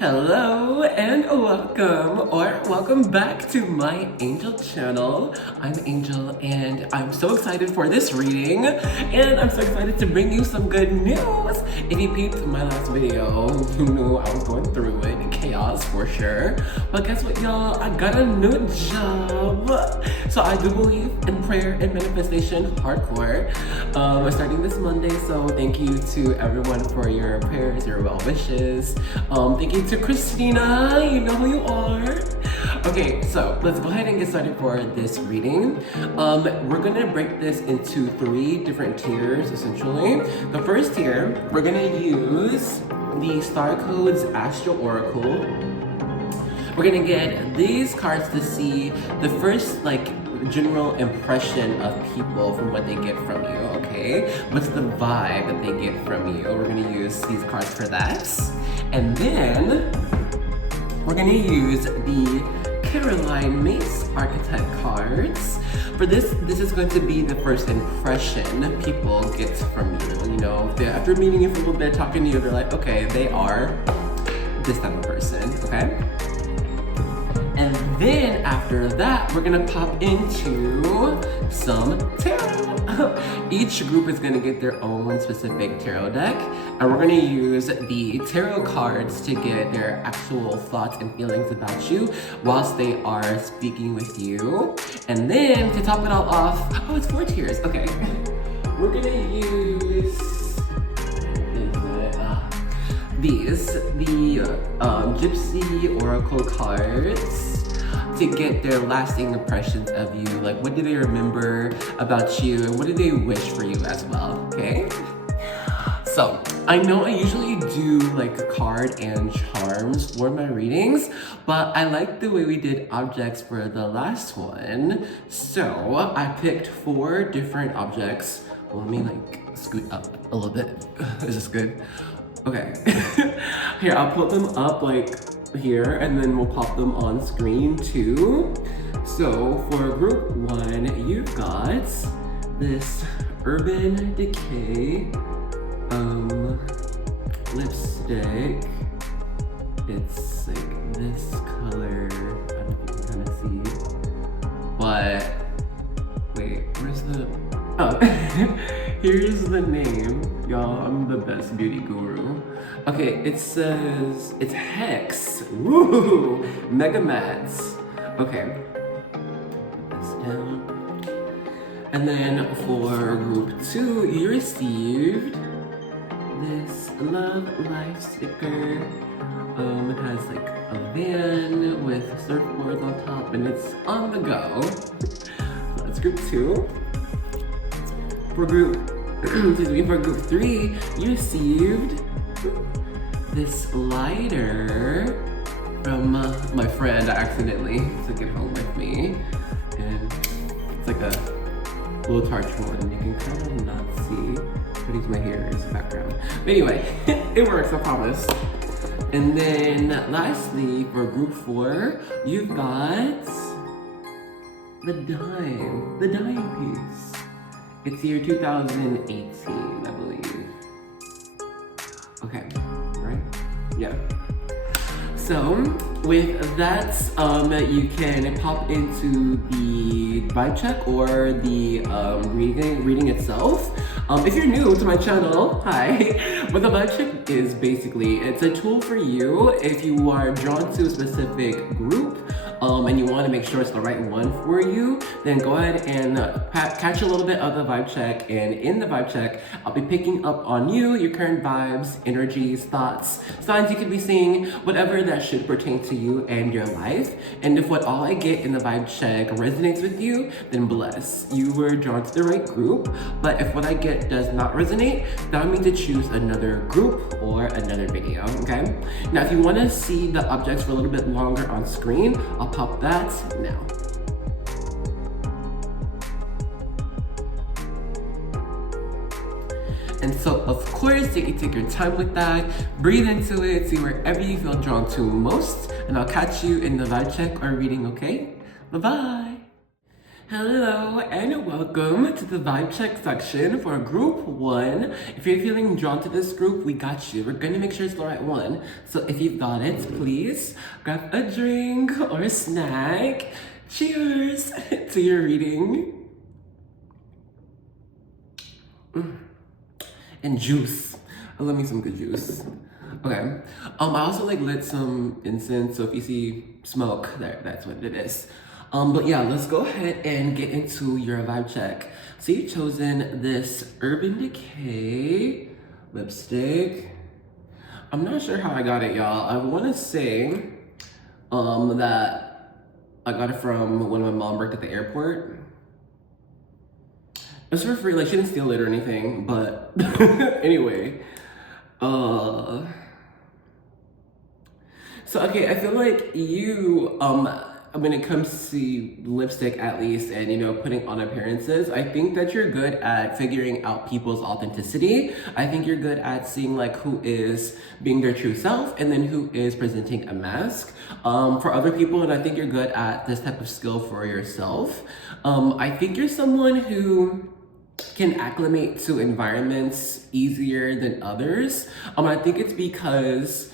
Hello and welcome back to my Angel channel. I'm Angel and I'm so excited for this reading and I'm so excited to bring you some good news. If you peeped my last video, you knew I was going through it in chaos for sure. But guess what, y'all? I got a new job. So I do believe in prayer and manifestation hardcore. I'm starting this Monday, so thank you to everyone for your prayers, your well wishes. Thank you to Christina, you know who you are. Okay, so let's go ahead and get started for this reading. We're gonna break this into 3 different tiers, essentially. The first tier, we're gonna use the Star Codes Astral Oracle. We're gonna get these cards to see the first, general impression of people from what they get from you, okay? What's the vibe that they get from you? We're gonna use these cards for that. And then we're gonna use the Caroline Mace archetype cards. For this is going to be the first impression people get from you. You know, after meeting you for a little bit, talking to you, they're like, okay, they are this type of person, okay? And then after that, we're gonna pop into some tarot. Each group is gonna get their own specific tarot deck, and we're gonna use the tarot cards to get their actual thoughts and feelings about you whilst they are speaking with you. And then to top it all off, oh, it's 4 tiers, okay. We're gonna use the Gypsy Oracle cards to get their lasting impressions of you. Like, what do they remember about you and what do they wish for you as well, okay? So, I know I usually do card and charms for my readings, but I like the way we did objects for the last one. So, I picked 4 different objects. Well, let me scoot up a little bit. Is this good? Okay. Here, I'll put them up here and then we'll pop them on screen too. So for group 1, you've got this Urban Decay lipstick. It's this color. I don't know if you can kind of see. But wait, where's the here's the name. Y'all, I'm the best beauty guru. Okay, it says, it's Hex. Woo! Mega Mats. Okay. Put this down. And then for group 2, you received this Love Life sticker. It has a van with surfboards on top and it's on the go. So that's group 2. For group 3, you received this lighter from my friend. I accidentally took it home with me, and it's a little tart one. You can kind of not see, but it's my hair as a background. But anyway, it works, I promise. And then lastly, for group 4, you've got the dime piece. It's year 2018, I believe. Okay, right? Yeah. So, with that, you can pop into the vibe check or the reading itself. If you're new to my channel, hi. But the vibe check is basically, it's a tool for you if you are drawn to a specific group and you want to make sure it's the right one for you, then go ahead and catch a little bit of the vibe check. And in the vibe check, I'll be picking up on you, your current vibes, energies, thoughts, signs you could be seeing, whatever that should pertain to you and your life. And if what all I get in the vibe check resonates with you, then bless. You were drawn to the right group. But if what I get does not resonate, that would mean to choose another group or another video, okay? Now, if you want to see the objects for a little bit longer on screen, I'll pop that now. And so, of course, you can take your time with that, breathe into it, see wherever you feel drawn to most, and I'll catch you in the vibe check or reading, okay? Bye-bye. Hello and welcome to the vibe check section for group 1. If you're feeling drawn to this group, we got you. We're gonna make sure it's the right one. So if you've got it, please grab a drink or a snack. Cheers to your reading. And juice. I love me some good juice. Okay. I also lit some incense, so if you see smoke, that's what it is. But yeah, let's go ahead and get into your vibe check. So you've chosen this Urban Decay lipstick. I'm not sure how I got it, y'all. I want to say that I got it from when my mom worked at the airport. It was for free, she didn't steal it or anything, but anyway. So okay, I feel like you, when it comes to lipstick at least, and putting on appearances, I think that you're good at figuring out people's authenticity. I think you're good at seeing who is being their true self and then who is presenting a mask for other people, and I think you're good at this type of skill for yourself. I think you're someone who can acclimate to environments easier than others. I think it's because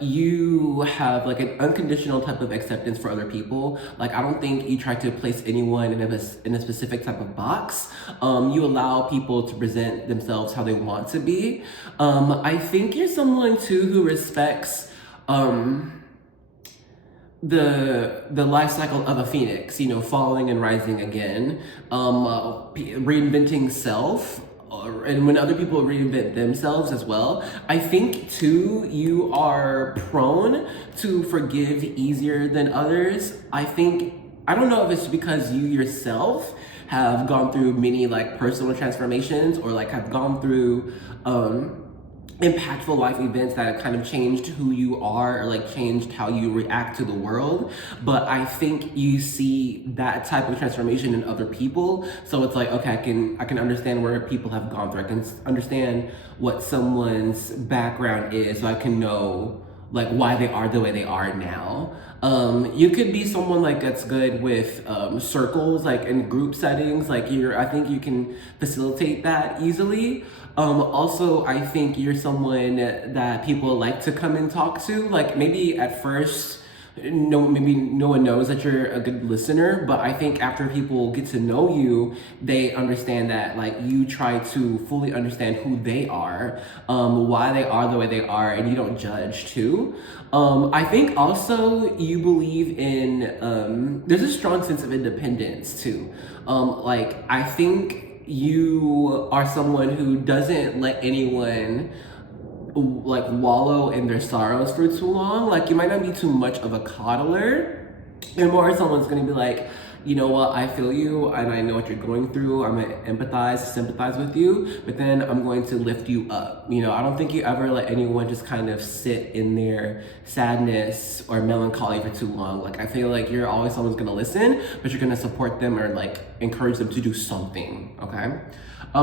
you have an unconditional type of acceptance for other people. I don't think you try to place anyone in a specific type of box. You allow people to present themselves how they want to be. I think you're someone too who respects the life cycle of a phoenix, falling and rising again, reinventing self, and when other people reinvent themselves as well. I think too, you are prone to forgive easier than others. I don't know if it's because you yourself have gone through many personal transformations, or have gone through impactful life events that have kind of changed who you are, or changed how you react to the world. But I think you see that type of transformation in other people. So it's okay, I can understand where people have gone through. I can understand what someone's background is, so I can know why they are the way they are now. You could be someone that's good with circles, in group settings. I think you can facilitate that easily. Also, I think you're someone that people like to come and talk to. Maybe at first, maybe no one knows that you're a good listener, but I think after people get to know you, they understand that you try to fully understand who they are, why they are the way they are, and you don't judge too. I think also you believe in, there's a strong sense of independence too. I think you are someone who doesn't let anyone wallow in their sorrows for too long. You might not be too much of a coddler, and more someone's gonna be you know what, I feel you and I know what you're going through. I'm gonna empathize, sympathize with you, but then I'm going to lift you up. I don't think you ever let anyone just kind of sit in their sadness or melancholy for too long. I feel you're always someone's gonna listen, but you're gonna support them or encourage them to do something, okay?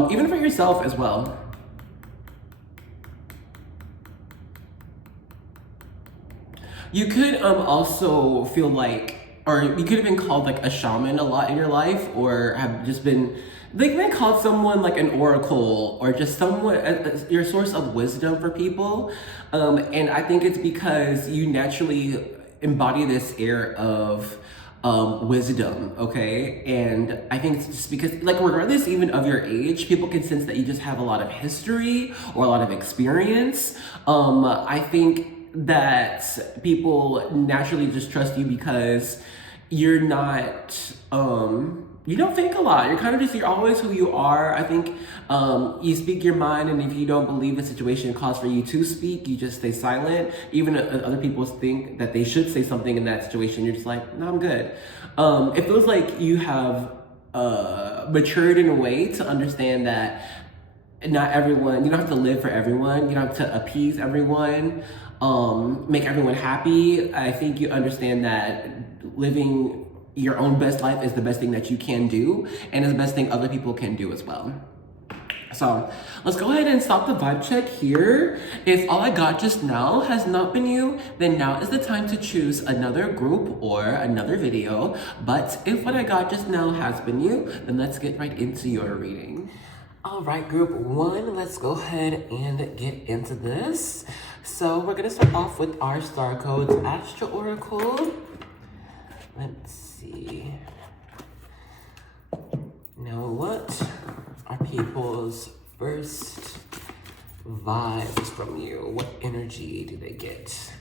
Even for yourself as well. You could also feel or you could have been called a shaman a lot in your life, or have just been called someone an oracle, or just someone your source of wisdom for people. And I think it's because you naturally embody this air of wisdom, okay? And I think it's just because regardless even of your age, people can sense that you just have a lot of history or a lot of experience. I think that people naturally just trust you because you're not, you don't think a lot. You're always who you are. I think you speak your mind, and if you don't believe the situation calls for you to speak, you just stay silent. Even if other people think that they should say something in that situation, you're just no, I'm good. It feels you have matured in a way to understand that not everyone, you don't have to live for everyone. You don't have to appease everyone, make everyone happy. I think you understand that living your own best life is the best thing that you can do, and is the best thing other people can do as well. So let's go ahead and stop the vibe check here. If all I got just now has not been you, then now is the time to choose another group or another video. But if what I got just now has been you, then let's get right into your reading. All right, group one, let's go ahead and get into this. So we're gonna start off with our star codes, Astro Oracle. Let's see. Now what are people's first vibes from you? What energy do they get?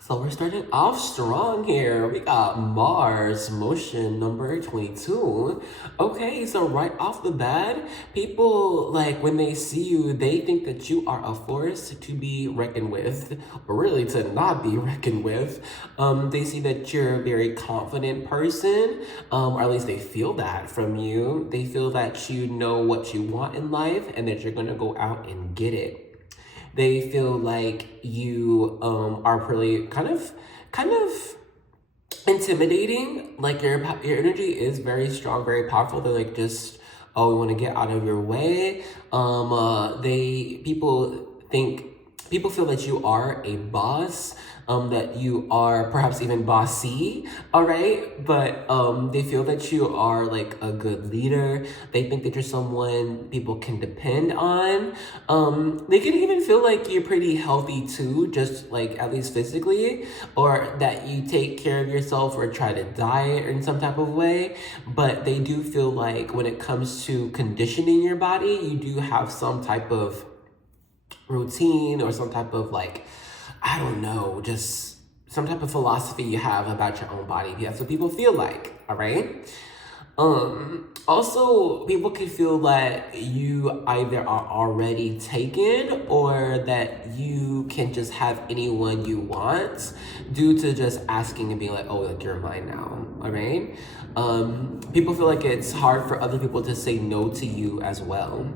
So we're starting off strong here. We got Mars, motion number 22. Okay, so right off the bat, people, like, when they see you, they think that you are a force to be reckoned with, or really to not be reckoned with. They see that you're a very confident person, or at least they feel that from you. They feel that you know what you want in life and that you're gonna go out and get it. They feel like you are really kind of intimidating. Like your energy is very strong, very powerful. They're like, just, oh, we want to get out of your way. People feel that you are a boss, that you are perhaps even bossy, all right? But they feel that you are like a good leader. They think that you're someone people can depend on. They can even feel like you're pretty healthy too, just like at least physically, or that you take care of yourself or try to diet in some type of way. But they do feel like when it comes to conditioning your body, you do have some type of routine or some type of, like, I don't know, just some type of philosophy you have about your own body. That's what people feel like, all right? Also, people can feel that you either are already taken or that you can just have anyone you want due to just asking and being like, oh, like, you're mine now, all right? People feel like it's hard for other people to say no to you as well.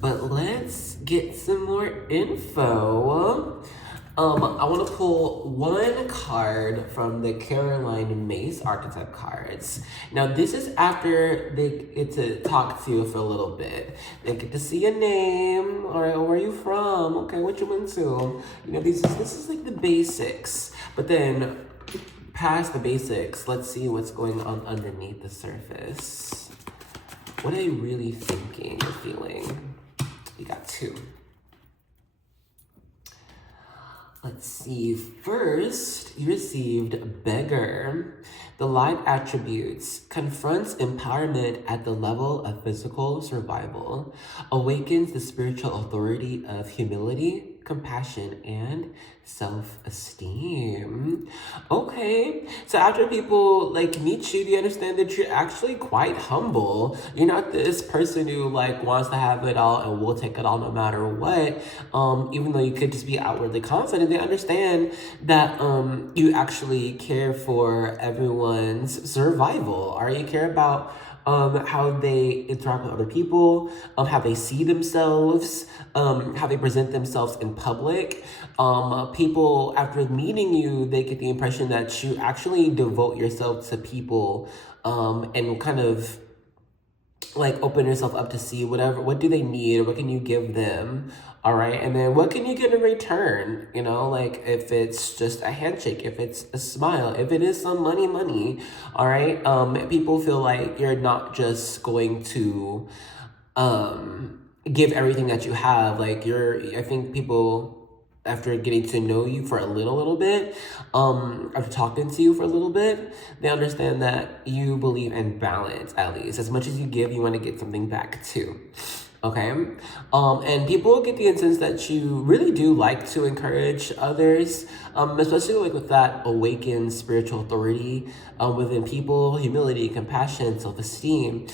But let's get some more info. I want to pull one card from the Caroline Mace archetype cards. Now, this is after they get to talk to you for a little bit. They get to see a name, or where are you from? Okay, what you into? You know, this is like the basics. But then, past the basics, let's see what's going on underneath the surface. What are you really thinking or feeling? You got two. Let's see. First, you received Beggar. The light attributes confronts empowerment at the level of physical survival, awakens the spiritual authority of humility, compassion, and self-esteem. Okay, so after people like meet you, they understand that you're actually quite humble. You're not this person who like wants to have it all and will take it all no matter what. Even though you could just be outwardly confident, they understand that you actually care for everyone's survival, or you care about how they interact with other people, how they see themselves, how they present themselves in public. People, after meeting you, they get the impression that you actually devote yourself to people, and kind of like open yourself up to see what do they need, or what can you give them, all right? And then what can you get in return? You know, like if it's just a handshake, if it's a smile, if it is some money, all right? People feel like you're not just going to give everything that you have. Like I think people, after getting to know you for a little bit, after talking to you for a little bit, they understand that you believe in balance, at least. As much as you give, you want to get something back too, okay? And people get the sense that you really do like to encourage others, especially like with that awakened spiritual authority within people, humility, compassion, self-esteem.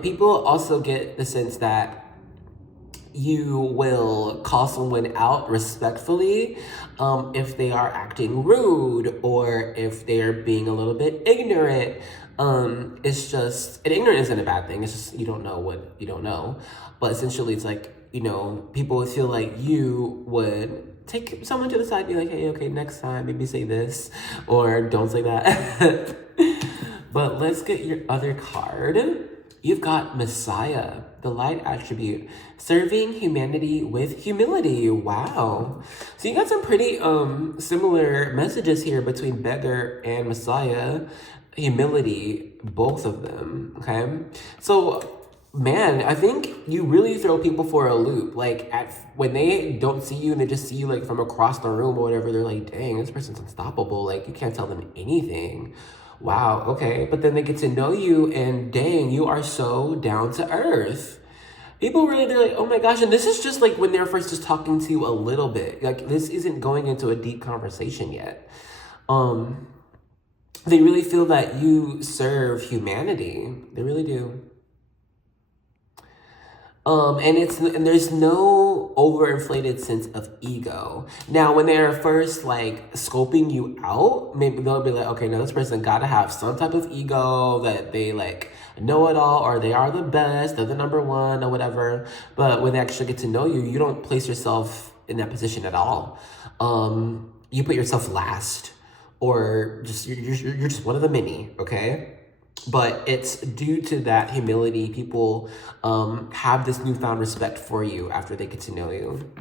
People also get the sense that you will call someone out respectfully if they are acting rude or if they're being a little bit ignorant. It's just, and ignorance isn't a bad thing. It's just you don't know what you don't know. But essentially it's like, you know, people would feel like you would take someone to the side, be like, hey, okay, next time maybe say this or don't say that. But let's get your other card. You've got Messiah, the light attribute, serving humanity with humility. Wow. So you got some pretty similar messages here between beggar and Messiah. Humility, both of them, okay? So man, I think you really throw people for a loop. Like when they don't see you and they just see you like from across the room or whatever, they're like, dang, this person's unstoppable. Like you can't tell them anything. Wow, okay. But then they get to know you and dang, you are so down to earth. People really, they're like, oh my gosh. And this is just like when they're first just talking to you a little bit. Like this isn't going into a deep conversation yet. They really feel that you serve humanity. They really do. And there's no overinflated sense of ego. Now, when they're first like scoping you out, maybe they'll be like, okay, now this person gotta have some type of ego that they like know it all, or they are the best, they're the number one, or whatever. But when they actually get to know you, you don't place yourself in that position at all. You put yourself last, or just you're just one of the many, okay? But it's due to that humility, people have this newfound respect for you after they get to know you.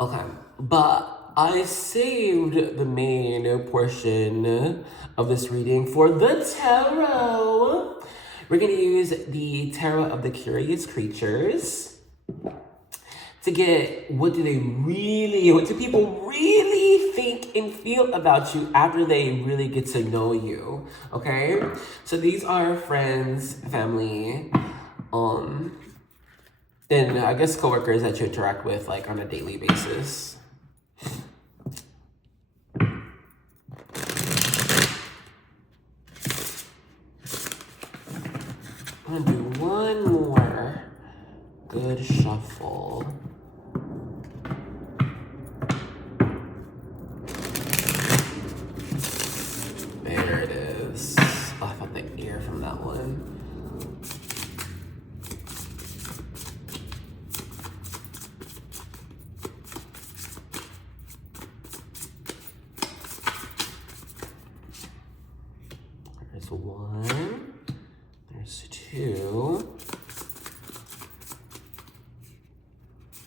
Okay, but I saved the main portion of this reading for the tarot. We're gonna use the Tarot of the Curious Creatures to get what do people really think and feel about you after they really get to know you, okay? So these are friends, family, and I guess coworkers that you interact with like on a daily basis. I'm gonna do one more good shuffle. There it is. Oh, I felt the air from that one. There's one. There's two.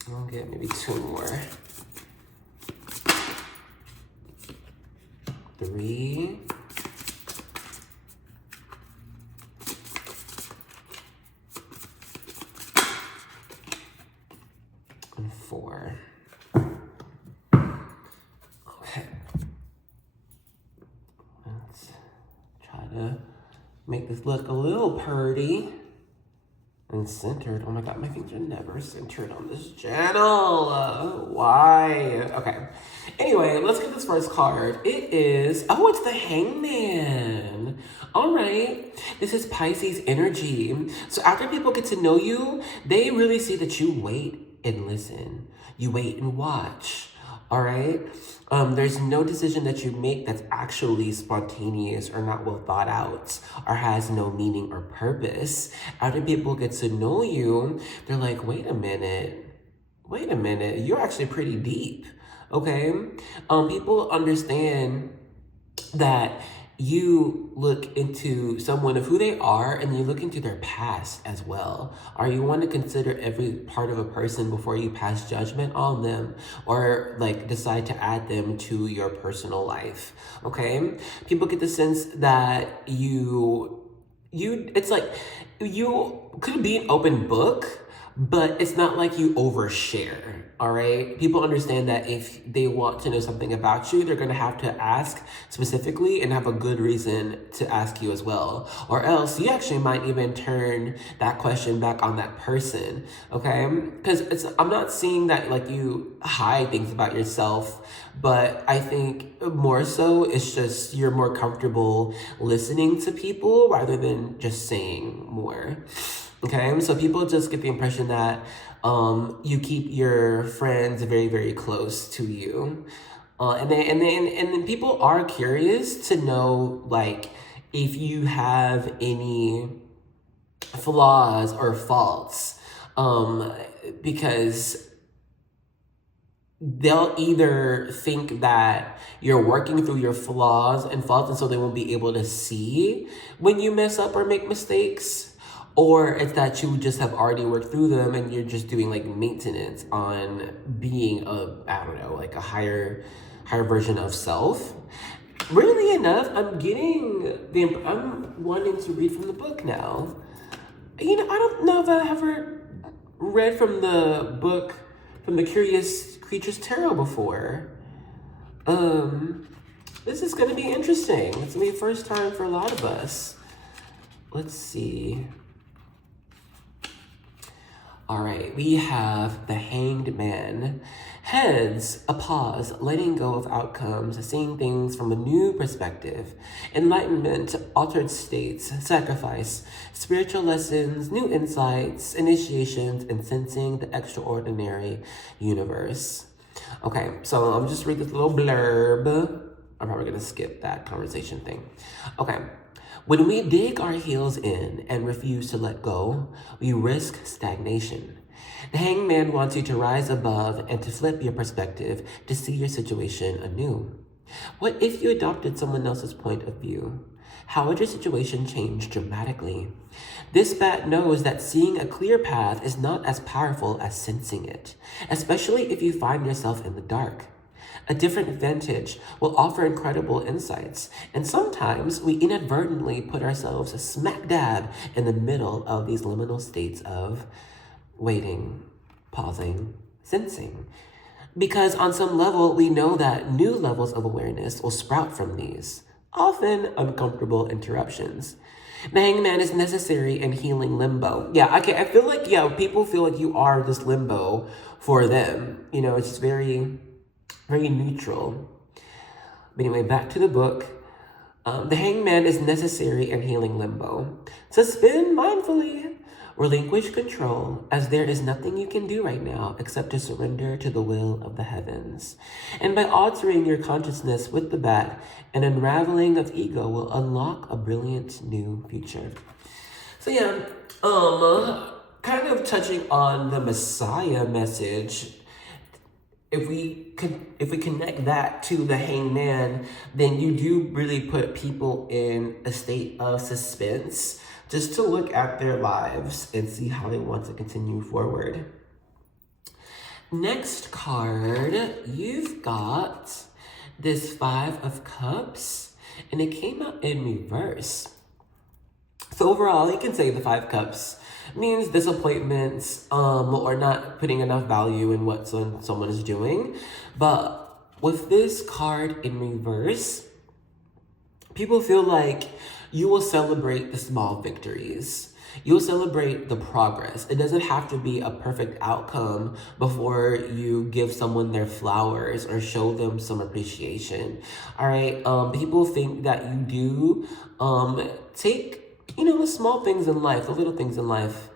I'll get maybe two more. Three. And four. Okay. Let's try to make this look a little pretty and centered. Oh my god, my things are never centered on this channel. Why? Okay. Anyway, let's get this first card. It is, oh, it's the Hangman. All right. This is Pisces energy. So after people get to know you, they really see that you wait and listen. You wait and watch. All right. There's no decision that you make that's actually spontaneous or not well thought out or has no meaning or purpose. After people get to know you, they're like, wait a minute, you're actually pretty deep. Okay. People understand that you look into someone of who they are and you look into their past as well. Or you want to consider every part of a person before you pass judgment on them or like decide to add them to your personal life. Okay? People get the sense that it's like you could be an open book, but it's not like you overshare, all right? People understand that if they want to know something about you, they're gonna have to ask specifically and have a good reason to ask you as well. Or else you actually might even turn that question back on that person, okay? Because I'm not seeing that like you hide things about yourself, but I think more so it's just you're more comfortable listening to people rather than just saying more. Okay, so people just get the impression that you keep your friends very, very close to you, and then people are curious to know like if you have any flaws or faults, because they'll either think that you're working through your flaws and faults, and so they won't be able to see when you mess up or make mistakes, or it's that you just have already worked through them and you're just doing like maintenance on being I don't know, like a higher version of self. Weirdly enough, I'm wanting to read from the book now. You know, I don't know if I ever read from the book, from the Curious Creatures Tarot before. This is gonna be interesting. It's gonna be the first time for a lot of us. Let's see. All right, we have the Hanged Man. Heads, a pause, letting go of outcomes, seeing things from a new perspective. Enlightenment, altered states, sacrifice, spiritual lessons, new insights, initiations, and sensing the extraordinary universe. Okay, so I'm just read this little blurb. I'm probably gonna skip that conversation thing. Okay. When we dig our heels in and refuse to let go, we risk stagnation. The hangman wants you to rise above and to flip your perspective to see your situation anew. What if you adopted someone else's point of view? How would your situation change dramatically? This bat knows that seeing a clear path is not as powerful as sensing it, especially if you find yourself in the dark. A different vantage will offer incredible insights, and sometimes we inadvertently put ourselves smack dab in the middle of these liminal states of waiting, pausing, sensing. Because on some level, we know that new levels of awareness will sprout from these, often uncomfortable interruptions. The hangman is necessary in healing limbo. Yeah, okay, I feel like, people feel like you are this limbo for them. You know, it's just very neutral. But anyway, back to the book. The hangman is necessary in healing limbo. Suspend mindfully. Relinquish control, as there is nothing you can do right now except to surrender to the will of the heavens. And by altering your consciousness with the bat, an unraveling of ego will unlock a brilliant new future. So yeah, kind of touching on the Messiah message. If we connect that to the hangman, then you do really put people in a state of suspense just to look at their lives and see how they want to continue forward. Next card, you've got this 5 of Cups, and it came out in reverse. So overall, you can say the 5 Cups means disappointments, or not putting enough value in what someone is doing. But with this card in reverse, people feel like you will celebrate the small victories. You'll celebrate the progress. It doesn't have to be a perfect outcome before you give someone their flowers or show them some appreciation. All right. People think that you do take, the small things in life, the little things in life,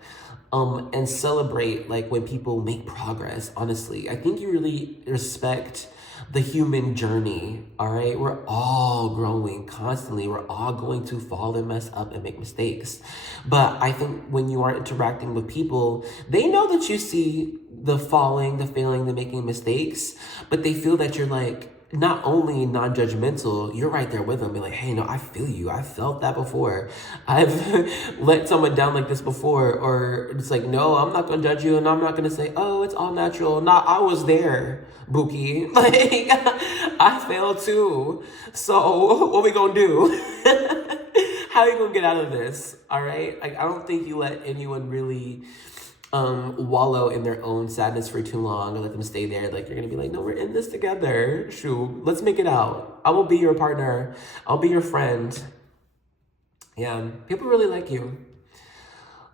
and celebrate like when people make progress. Honestly, I think you really respect the human journey. All right, we're all growing constantly. We're all going to fall and mess up and make mistakes. But I think when you are interacting with people, they know that you see the falling, the failing, the making mistakes, but they feel that you're like not only non-judgmental, you're right there with them. Be like, hey, no, I feel you. I felt that before. I've let someone down like this before. Or it's like, no, I'm not gonna judge you, and I'm not gonna say, oh, it's all natural. Nah, I was there, Bookie. Like, I failed too. So what we gonna do? How are you gonna get out of this? All right. Like, I don't think you let anyone really wallow in their own sadness for too long, or let them stay there. Like, you're gonna be like, no, we're in this together. Shoot, let's make it out. I will be your partner. I'll be your friend. Yeah, people really like you.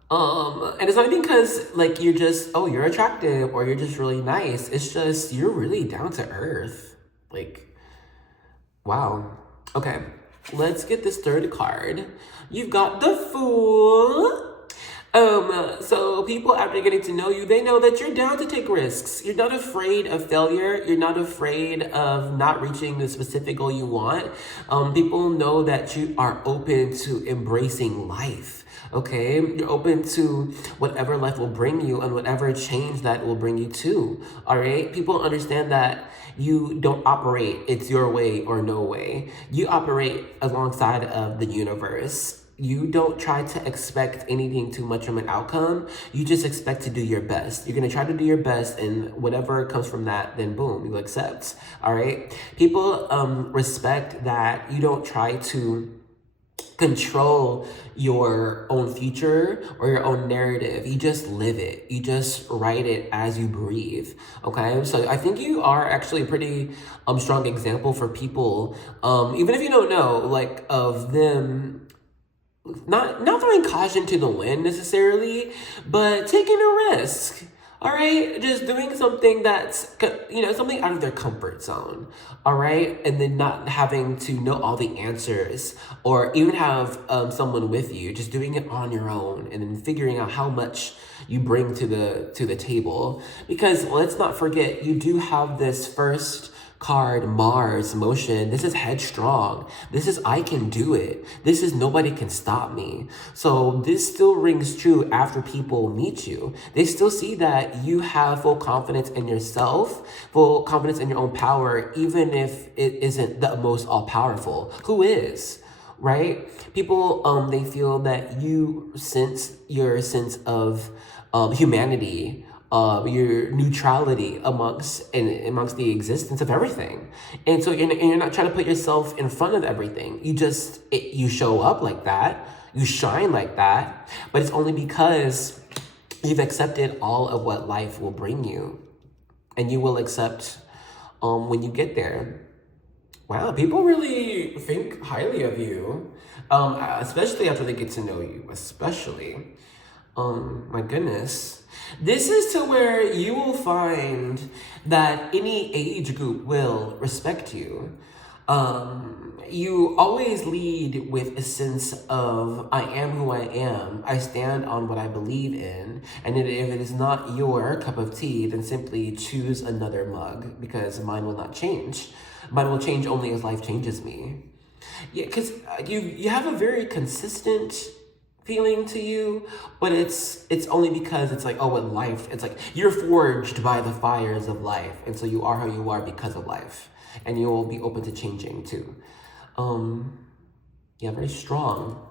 And it's not because like you're just, oh, you're attractive or you're just really nice. It's just you're really down to earth. Like, wow. Okay, let's get this third card. You've got the Fool. So people, after getting to know you, they know that you're down to take risks. You're not afraid of failure. You're not afraid of not reaching the specific goal you want. People know that you are open to embracing life. Okay, you're open to whatever life will bring you and whatever change that will bring you to. All right, people understand that you don't operate, it's your way or no way. You operate alongside of the universe. You don't try to expect anything too much from an outcome. You just expect to do your best. You're gonna try to do your best, and whatever comes from that, then boom, you accept. All right. People respect that you don't try to control your own future or your own narrative. You just live it. You just write it as you breathe. Okay, so I think you are actually a pretty strong example for people, even if you don't know, like, of them not throwing caution to the wind necessarily, but taking a risk. All right, just doing something that's, something out of their comfort zone. All right, and then not having to know all the answers or even have someone with you. Just doing it on your own and then figuring out how much you bring to the table. Because let's not forget, you do have this first card, Mars motion. This is headstrong. This is I can do it. This is nobody can stop me. So this still rings true after people meet you. They still see that you have full confidence in yourself, full confidence in your own power, even if it isn't the most all-powerful. Who is? Right? People, they feel that you sense your sense of humanity, your neutrality amongst the existence of everything. And so you're not trying to put yourself in front of everything. You show up like that, you shine like that, but it's only because you've accepted all of what life will bring you, and you will accept when you get there. Wow, people really think highly of you, especially after they get to know you, especially. My goodness. This is to where you will find that any age group will respect you. You always lead with a sense of, I am who I am. I stand on what I believe in. And if it is not your cup of tea, then simply choose another mug, because mine will not change. Mine will change only as life changes me. Yeah, because you have a very consistent feeling to you, but it's only because it's like, with life, it's like you're forged by the fires of life, and so you are who you are because of life, and you will be open to changing too. Yeah, very strong.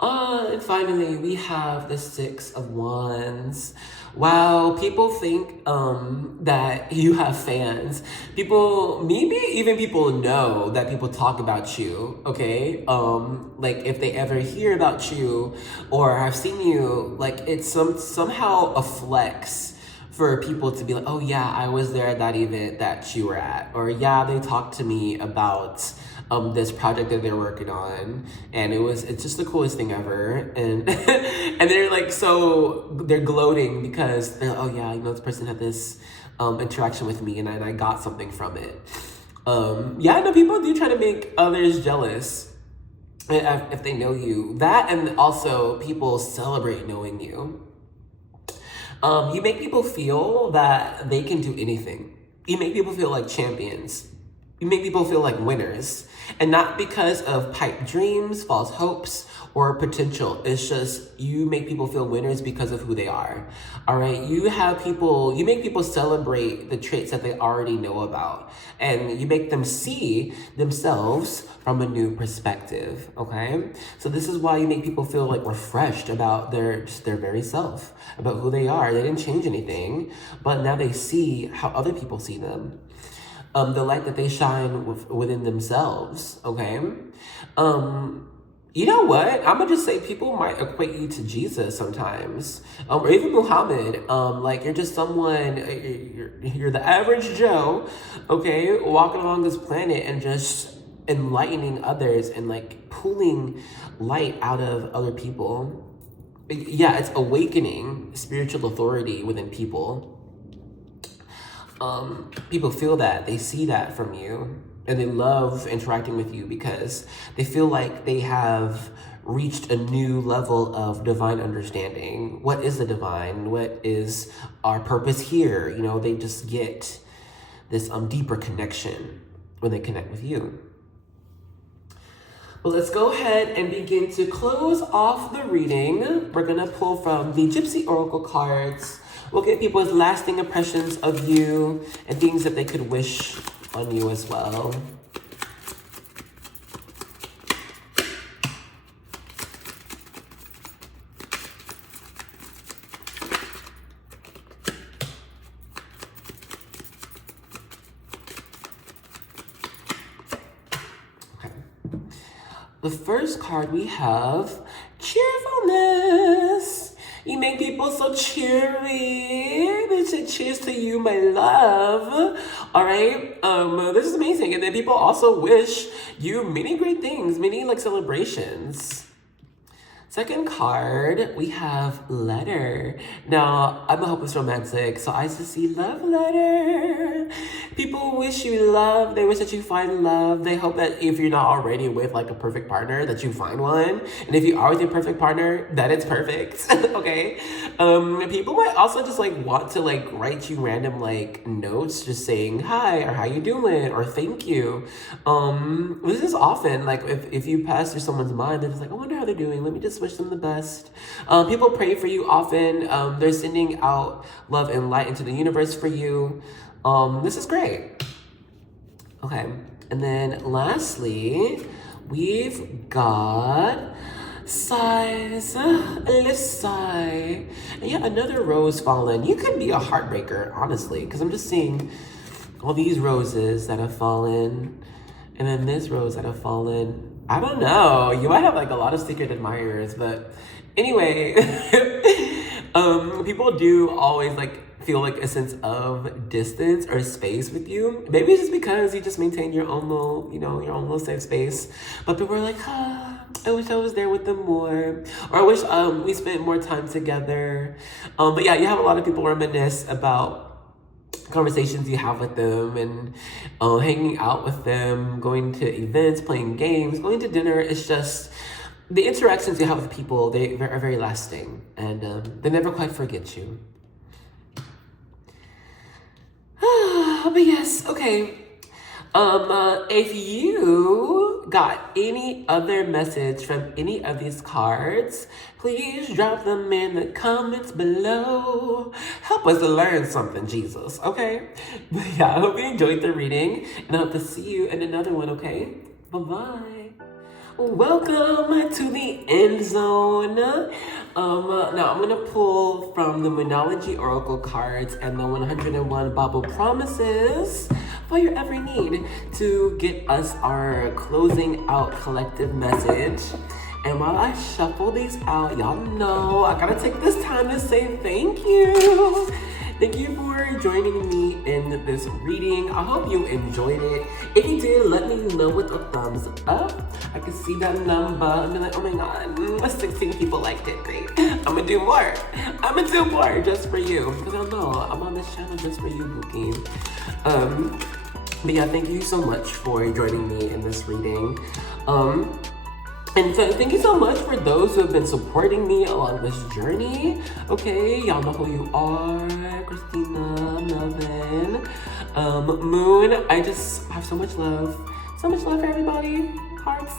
And finally, we have the Six of Wands. Wow, people think that you have fans. Maybe even people know that people talk about you, okay? Like if they ever hear about you or have seen you, like it's somehow a flex for people to be like, oh yeah, I was there at that event that you were at. Or yeah, they talked to me about this project that they're working on, and it's just the coolest thing ever. And and they're like, so they're gloating because they're, oh yeah, this person had this interaction with me, and I got something from it. Yeah, no, people do try to make others jealous if they know you. That, and also people celebrate knowing you. You make people feel that they can do anything. You make people feel like champions. You make people feel like winners. And not because of pipe dreams, false hopes, or potential. It's just you make people feel winners because of who they are. All right? You make people celebrate the traits that they already know about. And you make them see themselves from a new perspective. Okay? So this is why you make people feel like refreshed about their very self, about who they are. They didn't change anything, but now they see how other people see them. The light that they shine within themselves, okay? You know what? I'm gonna just say people might equate you to Jesus sometimes, or even Muhammad. Like you're just someone, you're the average Joe, okay, walking along this planet and just enlightening others and like pulling light out of other people. Yeah, it's awakening spiritual authority within people. People feel that, they see that from you, and they love interacting with you because they feel like they have reached a new level of divine understanding. What is the divine? What is our purpose here? You know, they just get this deeper connection when they connect with you. Well, let's go ahead and begin to close off the reading. We're gonna pull from the Gypsy Oracle cards. We'll get people's lasting impressions of you and things that they could wish on you as well. The first card we have, cheerfulness. You make people so cheery. They say cheers to you, my love. All right, this is amazing. And then people also wish you many great things, many like celebrations. Second card, we have letter. Now, I'm a hopeless romantic, so I just see love letter. People wish you love. They wish that you find love. They hope that if you're not already with like a perfect partner, that you find one. And if you are with your perfect partner, that it's perfect, okay? People might also just like want to like write you random like notes just saying hi or how you doing or thank you. This is often like if you pass through someone's mind, they're just like, I wonder how they're doing. Let me just wish them the best. People pray for you often. They're sending out love and light into the universe for you. This is great. Okay, and then lastly, we've got sighs, let's sigh. And yeah, another rose fallen. You could be a heartbreaker, honestly, because I'm just seeing all these roses that have fallen, and then this rose that have fallen. I don't know. You might have like a lot of secret admirers, but anyway, people do always like feel like a sense of distance or space with you. Maybe it's just because you just maintain your own little, you know, your own little safe space. But people are like, I wish I was there with them more. Or I wish we spent more time together. But yeah, you have a lot of people reminisce about conversations you have with them and hanging out with them, going to events, playing games, going to dinner. It's just the interactions you have with people, they are very lasting, and they never quite forget you. But yes, okay. If you got any other message from any of these cards, please drop them in the comments below. Help us to learn something, Jesus, okay? But yeah, I hope you enjoyed the reading, and I hope to see you in another one, okay? Bye-bye. Welcome to the end zone. Now I'm gonna pull from the Mynology Oracle cards and the 101 Bible Promises for your every need to get us our closing out collective message. And while I shuffle these out, y'all know I gotta take this time to say thank you. Thank you for joining me in this reading. I hope you enjoyed it. If you did, let me know with a thumbs up. I can see that number and be like, oh my God, 16 people liked it, great. I'm gonna do more. I'm gonna do more just for you. Because I know I'm on this channel just for you, Bookie. But yeah, thank you so much for joining me in this reading. And thank you so much for those who have been supporting me along this journey. Okay, y'all know who you are. Christina, Melvin, Moon. I just have so much love. So much love for everybody. Hearts.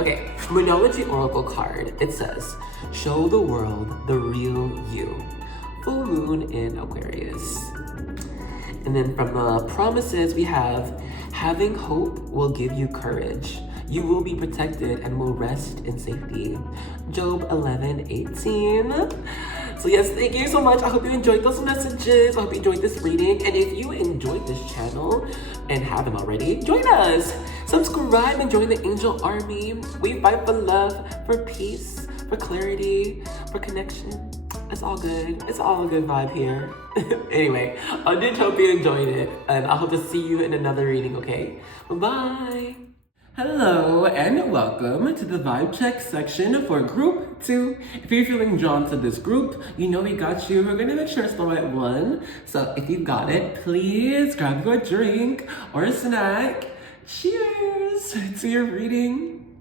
Okay, Mynology Oracle card. It says, show the world the real you. Full moon in Aquarius. And then from the promises we have, having hope will give you courage. You will be protected and will rest in safety. Job 11:18. So yes, thank you so much. I hope you enjoyed those messages. I hope you enjoyed this reading. And if you enjoyed this channel and haven't already, join us. Subscribe and join the Angel Army. We fight for love, for peace, for clarity, for connection. It's all good. It's all a good vibe here. Anyway, I did hope you enjoyed it. And I hope to see you in another reading, okay? Bye-bye. Hello and welcome to the vibe check section for group 2. If you're feeling drawn to this group, you know we got you. We're gonna make sure it's the right one. So if you've got it, please grab your drink or a snack. Cheers to your reading.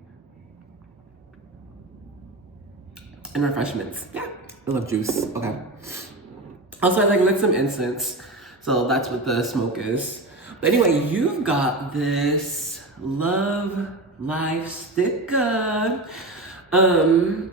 and refreshments. Yeah, I love juice. Okay. Also, I like lit some incense, so that's what the smoke is. But anyway, you've got this love life sticker.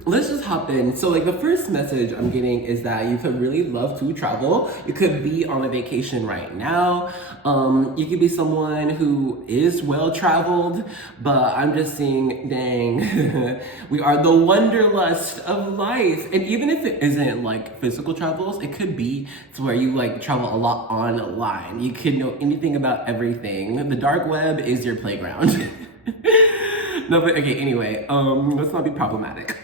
Let's just hop in. So like the first message I'm getting is that you could really love to travel. You could be on a vacation right now. You could be someone who is well traveled, but I'm just seeing, dang, we are the wanderlust of life. And even if it isn't like physical travels, it could be to where you like travel a lot online. You could know anything about everything. The dark web is your playground. No, but okay, anyway, let's not be problematic.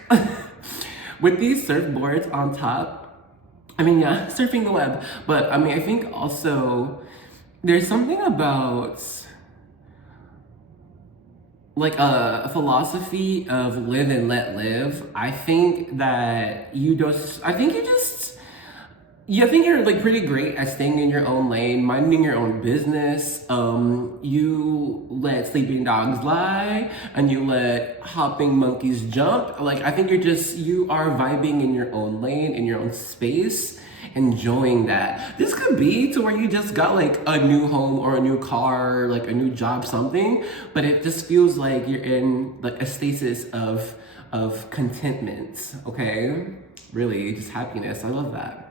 With these surfboards on top, I mean, yeah, surfing the web, but I mean, I think also there's something about like a philosophy of live and let live. I think that I think you're like pretty great at staying in your own lane, minding your own business. You let sleeping dogs lie and you let hopping monkeys jump. Like, I think you are vibing in your own lane, in your own space, enjoying that. This could be to where you just got like a new home or a new car, like a new job, something, but it just feels like you're in like a stasis of contentment, okay? Really, just happiness. I love that.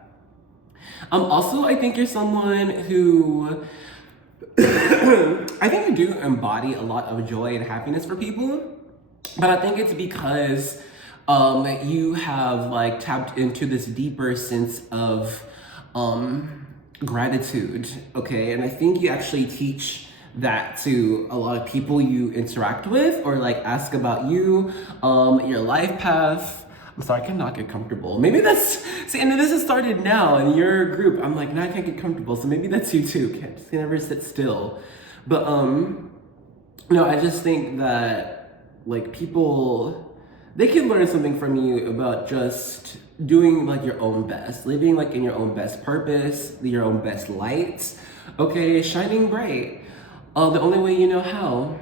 Also, I think you're someone who, I think you do embody a lot of joy and happiness for people, but I think it's because you have like tapped into this deeper sense of gratitude, okay? And I think you actually teach that to a lot of people you interact with or like ask about you, your life path. I'm sorry, I cannot get comfortable. Maybe that's, see, and this has started now in your group. I'm like, now I can't get comfortable, so maybe that's you too. Can't never sit still. But no, I just think that like people, they can learn something from you about just doing like your own best, living like in your own best purpose, your own best light, okay, shining bright, the only way you know how.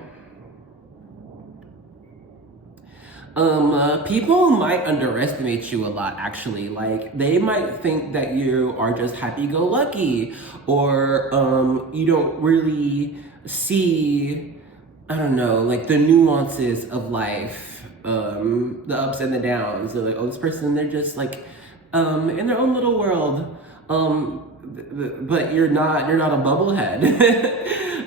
People might underestimate you a lot, actually. Like, they might think that you are just happy-go-lucky, or, you don't really see, I don't know, like, the nuances of life, the ups and the downs. They're like, oh, this person, they're just, like, in their own little world, but you're not a bubblehead.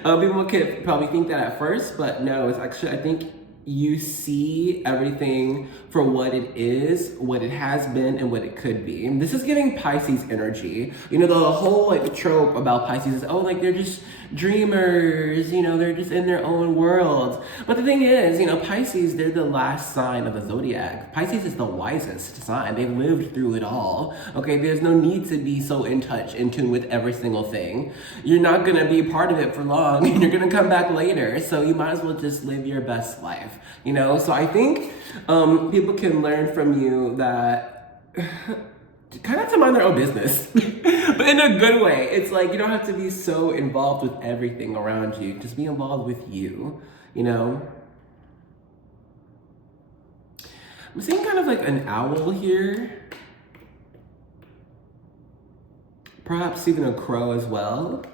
People could probably think that at first, but no, it's actually, I think, you see everything for what it is, what it has been, and what it could be. And this is giving Pisces energy. You know, the whole like trope about Pisces is, oh, like they're just dreamers, you know, they're just in their own world. But the thing is, you know, Pisces, they're the last sign of the zodiac. Pisces is the wisest sign. They've lived through it all. Okay, there's no need to be so in touch, in tune with every single thing. You're not gonna be part of it for long, and you're gonna come back later. So you might as well just live your best life. You know, so I think people can learn from you that kind of to mind their own business, but in a good way. It's like you don't have to be so involved with everything around you. Just be involved with you, you know? I'm seeing kind of like an owl here. Perhaps even a crow as well.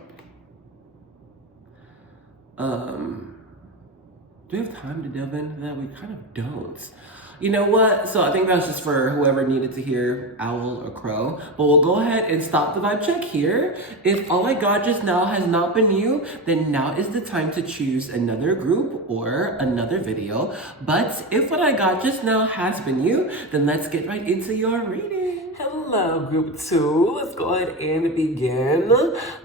Do we have time to delve into that? We kind of don't. You know what? So I think that's just for whoever needed to hear owl or crow. But we'll go ahead and stop the vibe check here. If all I got just now has not been you, then now is the time to choose another group or another video. But if what I got just now has been you, then let's get right into your reading. Hello, group 2. Let's go ahead and begin.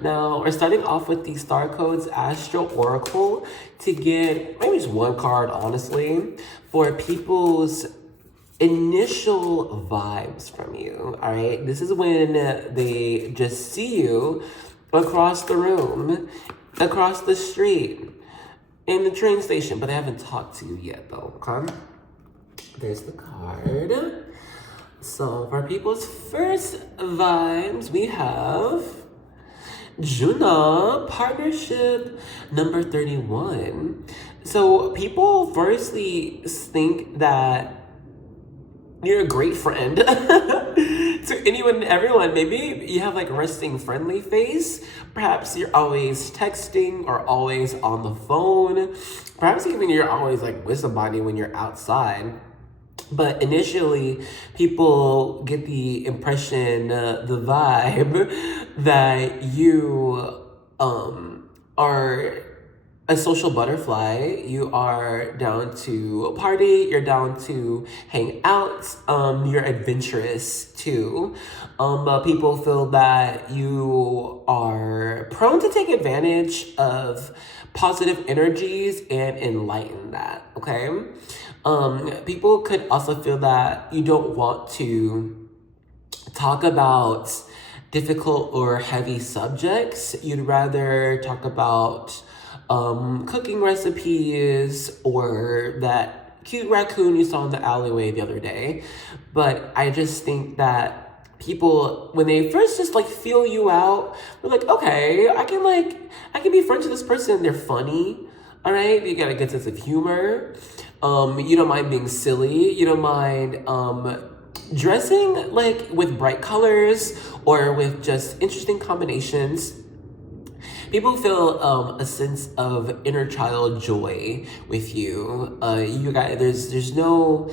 Now, we're starting off with the Star Codes Astro Oracle to get maybe just one card, honestly, for people's initial vibes from you, all right? This is when they just see you across the room, across the street, in the train station, but they haven't talked to you yet, though, okay? There's the card. So for people's first vibes, we have Juna, partnership number 31. So people firstly think that you're a great friend to anyone and everyone. Maybe you have like a resting friendly face. Perhaps you're always texting or always on the phone. Perhaps even you're always like with somebody when you're outside. But initially, people get the impression, the vibe, that you are a social butterfly. You are down to party, you're down to hang out, you're adventurous too. But people feel that you are prone to take advantage of positive energies and enlighten that, okay? People could also feel that you don't want to talk about difficult or heavy subjects. You'd rather talk about cooking recipes or that cute raccoon you saw in the alleyway the other day. But I just think that people, when they first just like feel you out, they're like, okay, I can be friends with this person. They're funny. All right, you got a good sense of humor. You don't mind being silly. You don't mind dressing like with bright colors or with just interesting combinations. People feel a sense of inner child joy with you. You guys, there's no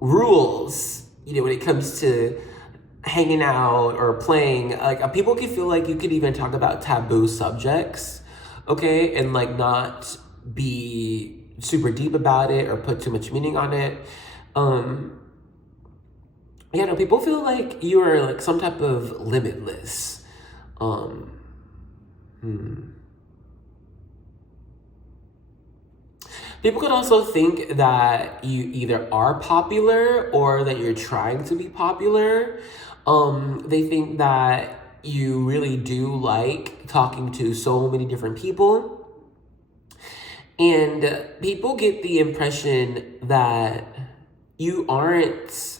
rules. You know, when it comes to hanging out or playing. Like people can feel like you could even talk about taboo subjects, okay, and like not be super deep about it or put too much meaning on it. Yeah, no, people feel like you are like some type of limitless. People could also think that you either are popular or that you're trying to be popular. They think that you really do like talking to so many different people. And people get the impression that you aren't,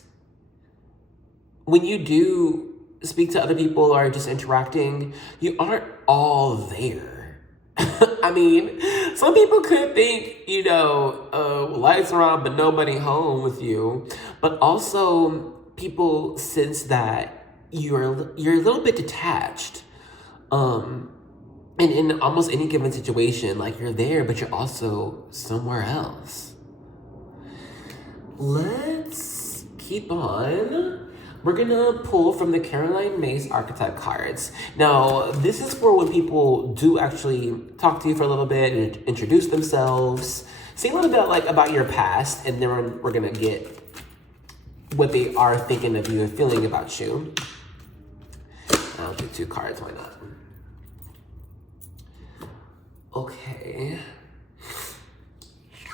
when you do speak to other people or just interacting, you aren't all there. I mean, some people could think, you know, lights are on but nobody home with you. But also people sense that you're a little bit detached. And in almost any given situation, like you're there, but you're also somewhere else. Let's keep on. We're gonna pull from the Caroline Myss archetype cards. Now, this is for when people do actually talk to you for a little bit and introduce themselves, say a little bit like about your past, and then we're gonna get what they are thinking of you and feeling about you. I'll do 2 cards, why not? Okay.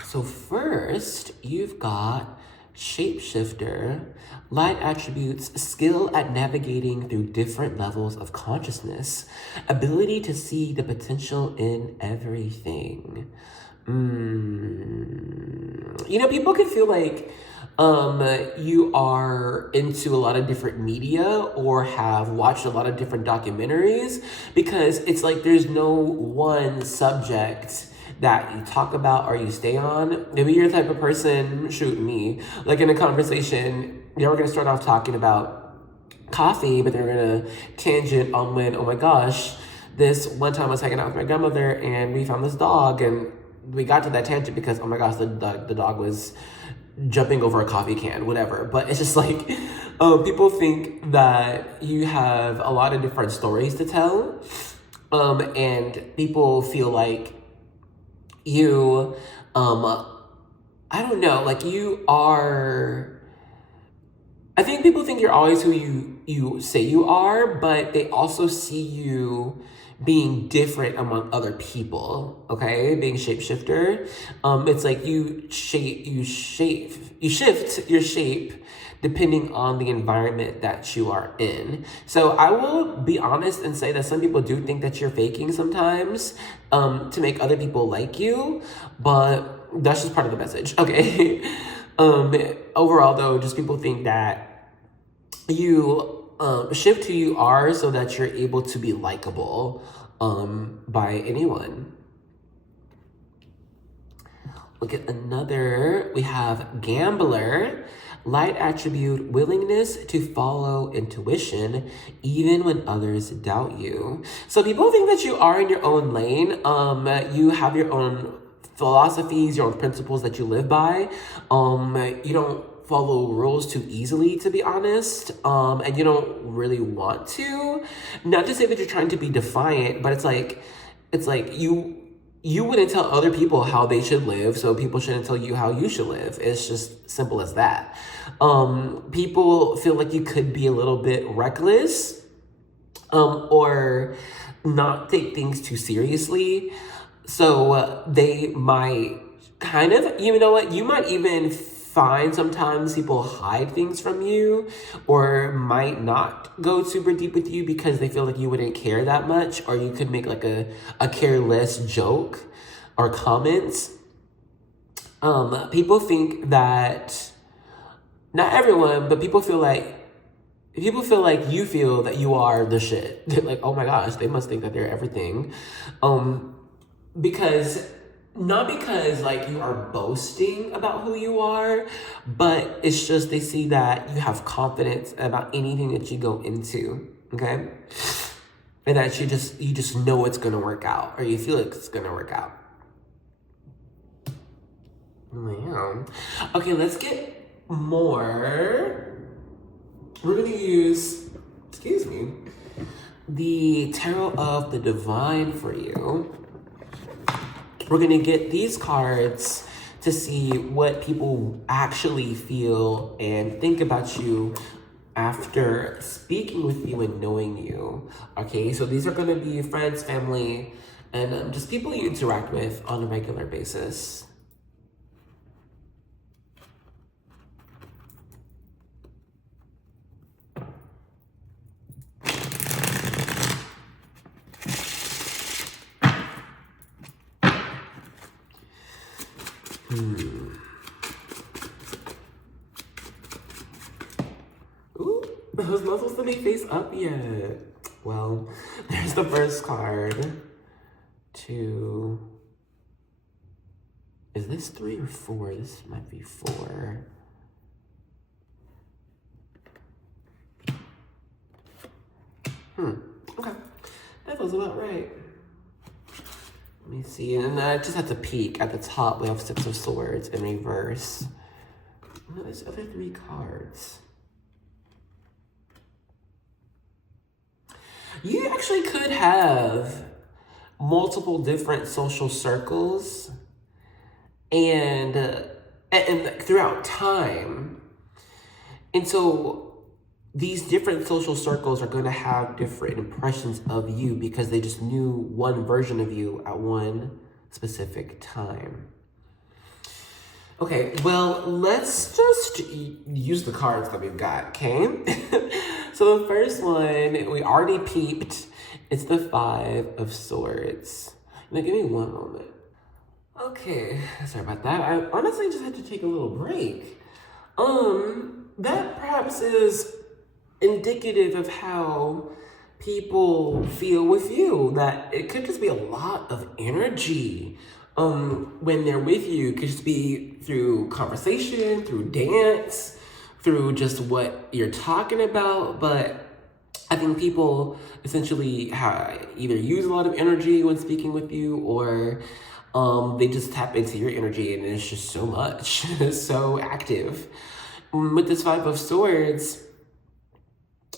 So first, you've got shapeshifter, light attributes, skill at navigating through different levels of consciousness, ability to see the potential in everything. You know, people can feel like you are into a lot of different media or have watched a lot of different documentaries, because it's like there's no one subject that you talk about or you stay on. Maybe you're the type of person, shoot me, like in a conversation, they were gonna start off talking about coffee, but they're gonna tangent on when, oh my gosh, this one time I was hanging out with my grandmother and we found this dog, and we got to that tangent because, oh my gosh, the dog was jumping over a coffee can, whatever. But it's just like, people think that you have a lot of different stories to tell. And people feel like you, I don't know, like you are, I think people think you're always who you say you are, but they also see you being different among other people, okay? Being shapeshifter. It's like you shift your shape depending on the environment that you are in. So I will be honest and say that some people do think that you're faking sometimes to make other people like you, but that's just part of the message, okay? Overall though, just people think that you shift who you are so that you're able to be likable by anyone. Look at another. We have gambler, light attribute, willingness to follow intuition even when others doubt you. So people think that you are in your own lane. You have your own philosophies, your own principles that you live by. You don't follow rules too easily, to be honest, and you don't really want to. Not to say that you're trying to be defiant, but it's like you wouldn't tell other people how they should live, so people shouldn't tell you how you should live. It's just simple as that. People feel like you could be a little bit reckless, or not take things too seriously. So they might kind of, you know what, you might even find sometimes people hide things from you or might not go super deep with you because they feel like you wouldn't care that much, or you could make like a careless joke or comments. People think that, not everyone, but people feel like you feel that you are the shit. They're like, oh my gosh, they must think that they're everything. Because like you are boasting about who you are, but it's just they see that you have confidence about anything that you go into, okay? And that you just know it's gonna work out, or you feel like it's gonna work out. Yeah. Okay, let's get more. We're gonna use, the Tarot of the Divine for you. We're gonna get these cards to see what people actually feel and think about you after speaking with you and knowing you. Okay, so these are gonna be friends, family, and just people you interact with on a regular basis. Ooh, those muscles to make face up yet. Well, there's the first card. 2. Is this 3 or 4? This might be 4. Okay. That feels about right. Let me see. And I just have to peek at the top. We have 6 of Swords in reverse. Oh, there's other 3 cards. You actually could have multiple different social circles and throughout time. And so these different social circles are going to have different impressions of you because they just knew one version of you at one specific time. Okay, well, let's just use the cards that we've got, okay? So the first one, we already peeped. It's the 5 of Swords. Now, give me one moment. Okay, sorry about that. I honestly just had to take a little break. That perhaps is indicative of how people feel with you, that it could just be a lot of energy when they're with you. It could just be through conversation, through dance, through just what you're talking about. But I think people essentially either use a lot of energy when speaking with you, or they just tap into your energy, and it's just so much, so active. With this 5 of Swords,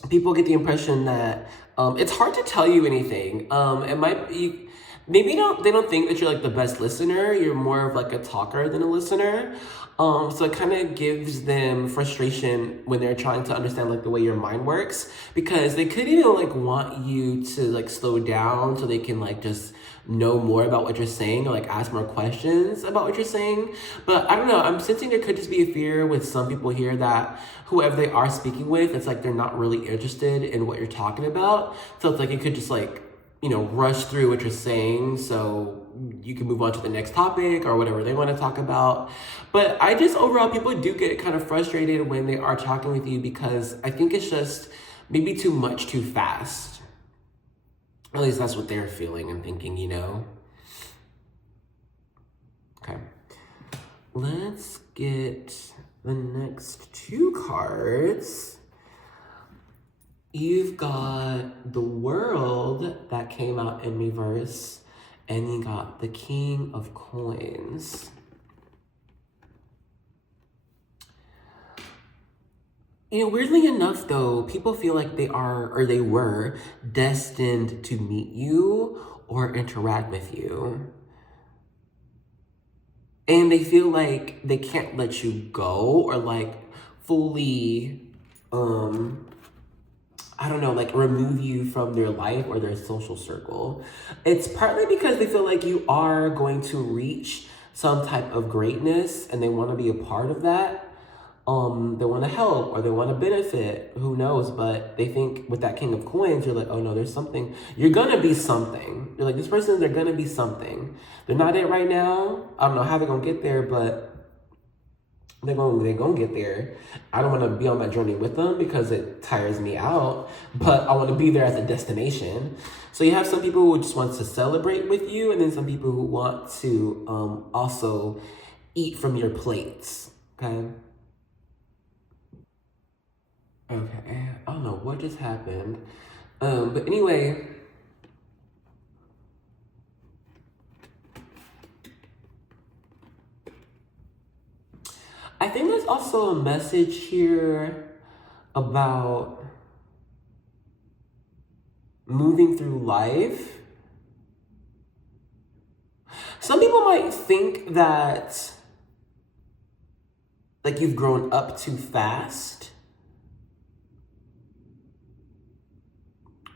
people get the impression that it's hard to tell you anything. It might be, maybe they don't think that you're like the best listener. You're more of like a talker than a listener. So it kind of gives them frustration when they're trying to understand like the way your mind works, because they could even like want you to like slow down so they can like just know more about what you're saying, or like ask more questions about what you're saying. But I don't know, I'm sensing there could just be a fear with some people here that whoever they are speaking with, it's like they're not really interested in what you're talking about. So it's like you could just like, you know, rush through what you're saying so you can move on to the next topic or whatever they want to talk about. But I just, overall, people do get kind of frustrated when they are talking with you, because I think it's just maybe too much too fast. At least that's what they're feeling and thinking, you know? Okay. let's get the next two cards. You've got the World that came out in reverse, and you got the King of Coins. You know, weirdly enough, though, people feel like they are, or they were, destined to meet you or interact with you. And they feel like they can't let you go or like fully, I don't know, like remove you from their life or their social circle. It's partly because they feel like you are going to reach some type of greatness and they want to be a part of that. They want to help or they want to benefit, who knows, but they think with that King of Coins, you're like, oh no, there's something, you're gonna be something. You're like, this person, they're gonna be something. They're not it right now. I don't know how they're gonna get there, but they're gonna get there. I don't want to be on that journey with them because it tires me out, but I want to be there as a destination. So you have some people who just want to celebrate with you, and then some people who want to also eat from your plates, okay? Okay, I don't know what just happened. But anyway, I think there's also a message here about moving through life. Some people might think that like you've grown up too fast.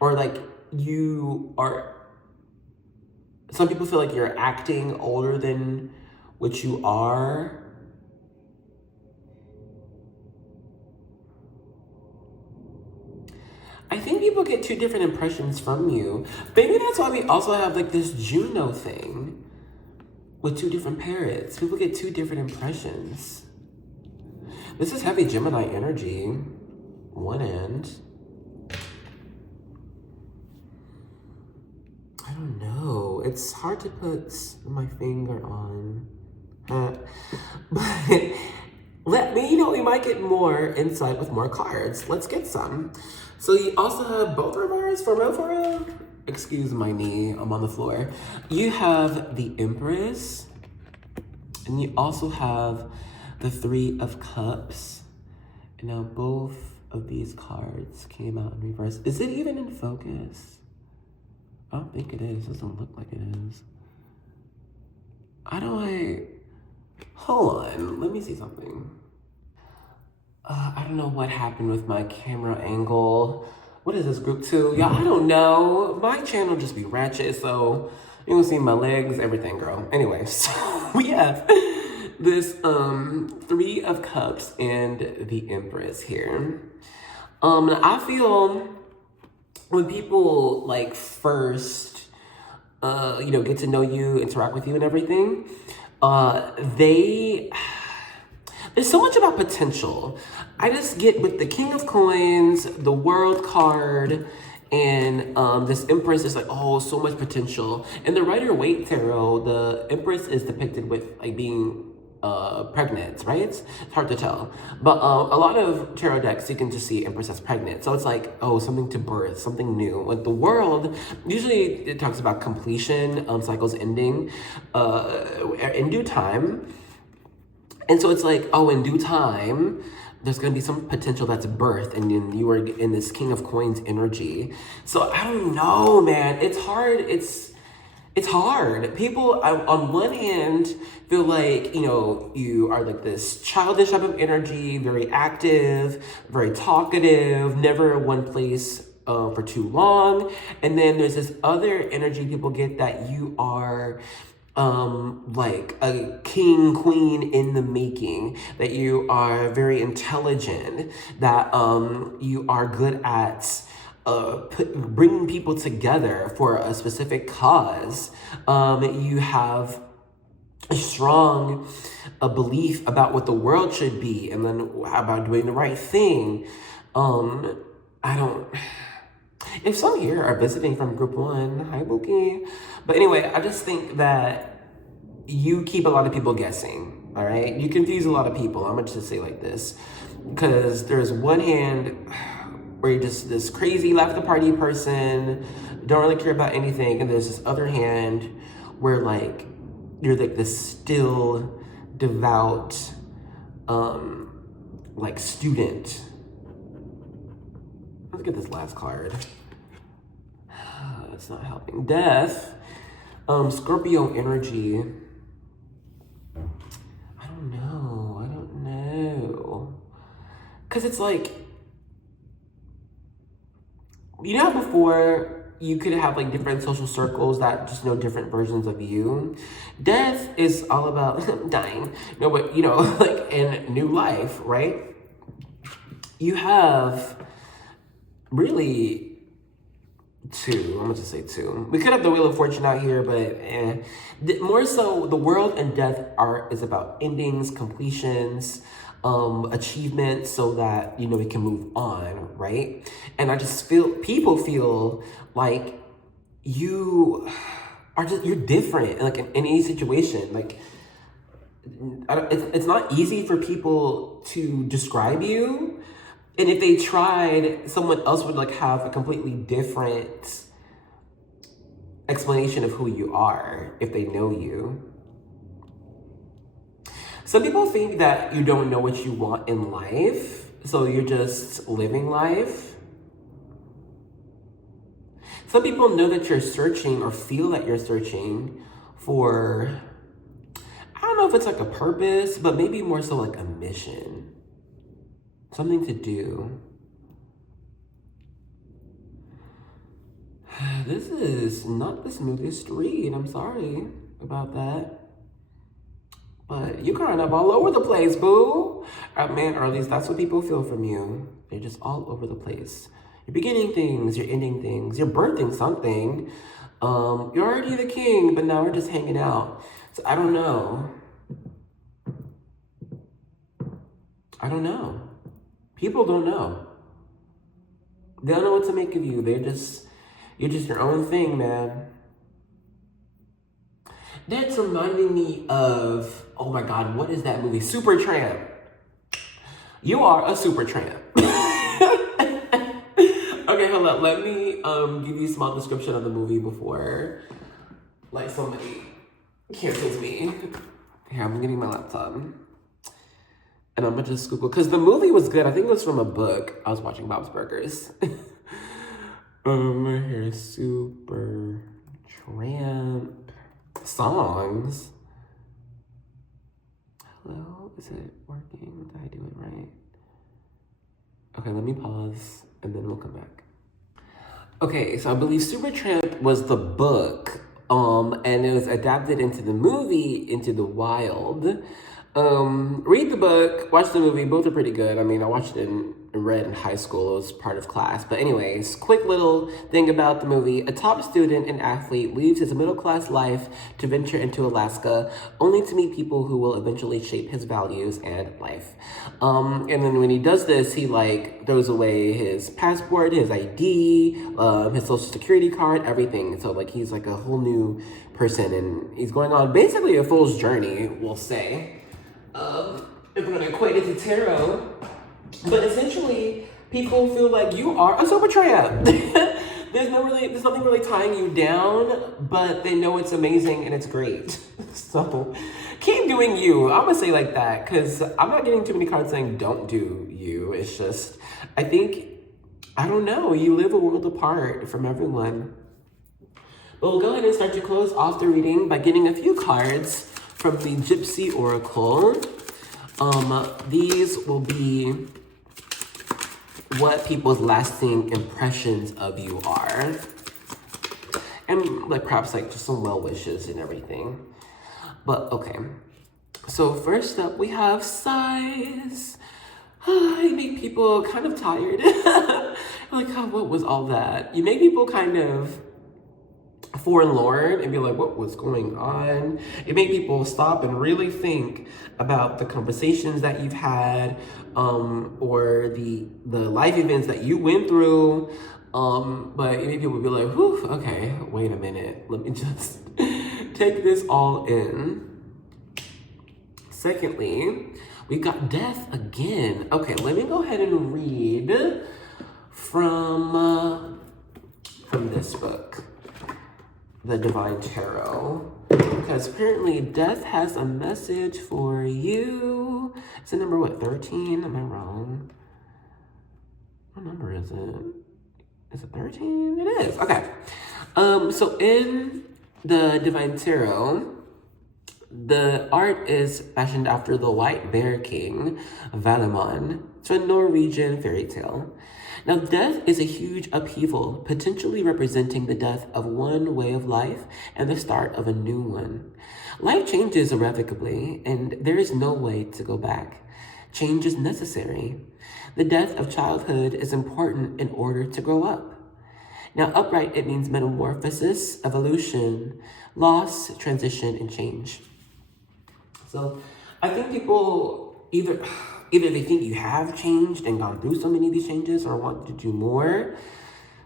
Or like you are, some people feel like you're acting older than what you are. I think people get two different impressions from you. Maybe that's why we also have like this Juno thing with two different parrots. People get two different impressions. This is heavy Gemini energy, one end. I don't know. It's hard to put my finger on. But let me, we might get more insight with more cards. Let's get some. So you also have both reverse, for real. Excuse my knee, I'm on the floor. You have the Empress, and you also have the Three of Cups. And now both of these cards came out in reverse. Is it even in focus? I don't think it is. It doesn't look like it is. Hold on, let me see something. I don't know what happened with my camera angle. What is this, group 2? Y'all, I don't know. My channel just be ratchet, so you can see my legs, everything, girl. Anyway, so we have this Three of Cups and the Empress here. I feel when people like first, get to know you, interact with you and everything, there's so much about potential. I just get with the King of Coins, the World card, and this Empress is like, oh, so much potential. In the Rider-Waite Tarot, the Empress is depicted with like being pregnant, right? It's hard to tell. But a lot of tarot decks, you can just see Empress as pregnant. So it's like, oh, something to birth, something new. With the World, usually it talks about completion, cycles ending in due time. And so it's like, oh, in due time, there's going to be some potential that's birthed, and then you are in this King of Coins energy. So I don't know, man. It's hard. It's hard. People, on one hand, feel like, you are like this childish type of energy, very active, very talkative, never in one place for too long. And then there's this other energy people get that you are like a king, queen in the making, that you are very intelligent, that you are good at bringing people together for a specific cause. You have a strong belief about what the world should be, and then about doing the right thing. If some here are visiting from group 1, hi Bookie. But anyway, I just think that you keep a lot of people guessing. all right? You confuse a lot of people. I'm gonna just say like this. Because there's one hand where you're just this crazy left the party person, don't really care about anything, and there's this other hand where like you're like this still devout like student. Let's get this last card. It's not helping. Death. Scorpio energy. I don't know. Cause it's like, you know how before you could have like different social circles that just know different versions of you? Death is all about dying. No, but you know, like in new life, right? You have really two. I'm gonna just say two. We could have the Wheel of Fortune out here, but more so, the World and Death art is about endings, completions, achievements, so that, you know, we can move on, right? And I just feel, people feel like you're different, like in any situation. Like, it's not easy for people to describe you. And if they tried, someone else would like have a completely different explanation of who you are if they know you. Some people think that you don't know what you want in life, so you're just living life. Some people know that you're searching or feel that you're searching for, I don't know if it's like a purpose, but maybe more so like a mission. Something to do. This is not the smoothest read. I'm sorry about that. But you kind of all over the place, boo. Man, or at least that's what people feel from you. They're just all over the place. You're beginning things, you're ending things, you're birthing something. You're already the king, but now we're just hanging out. So I don't know. People don't know. They don't know what to make of you. You're just your own thing, man. That's reminding me of, oh my God, what is that movie? Supertramp. You are a supertramp. Okay, hold up. Let me give you a small description of the movie before, like, somebody cancels me. Here, I'm getting my laptop. And I'm gonna just Google, because the movie was good. I think it was from a book. I was watching Bob's Burgers. Here's Super Tramp songs. Hello, is it working? Did I do it right? Okay, let me pause and then we'll come back. Okay, so I believe Supertramp was the book, and it was adapted into the movie, Into the Wild. Read the book, watch the movie, both are pretty good. I mean, I watched it and read in high school, it was part of class. But anyways, quick little thing about the movie. A top student and athlete leaves his middle-class life to venture into Alaska, only to meet people who will eventually shape his values and life. And then when he does this, he like throws away his passport, his ID, his social security card, everything. So like he's like a whole new person, and he's going on basically a fool's journey, we'll say. If we're gonna equate it to tarot, but essentially, people feel like you are a super tramp. There's nothing really tying you down, but they know it's amazing and it's great. So keep doing you. I'm gonna say like that, because I'm not getting too many cards saying don't do you. It's just, I don't know, you live a world apart from everyone. But we'll go ahead and start to close off the reading by getting a few cards from the Gypsy Oracle. These will be what people's lasting impressions of you are. And like perhaps like just some well wishes and everything. But okay. So first up we have sighs. You make people kind of tired. Like, oh, what was all that? You make people kind of forlorn and be like, what was going on? It made people stop and really think about the conversations that you've had, or the life events that you went through. But it made people be like, whew, okay, wait a minute. Let me just take this all in. Secondly, we've got death again. Okay, let me go ahead and read from this book, The Divine Tarot, because apparently death has a message for you. It's number what, 13? Am I wrong? What number is it? Is it 13? It is. Okay. So in the Divine Tarot, the art is fashioned after the White Bear King, Valimon. It's a Norwegian fairy tale. Now, death is a huge upheaval, potentially representing the death of one way of life and the start of a new one. Life changes irrevocably, and there is no way to go back. Change is necessary. The death of childhood is important in order to grow up. Now, upright, it means metamorphosis, evolution, loss, transition, and change. So I think people either they think you have changed and gone through so many of these changes or want to do more.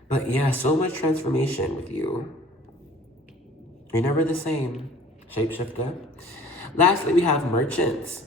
But yeah, so much transformation with you. You're never the same, shapeshifter. Lastly, we have merchants.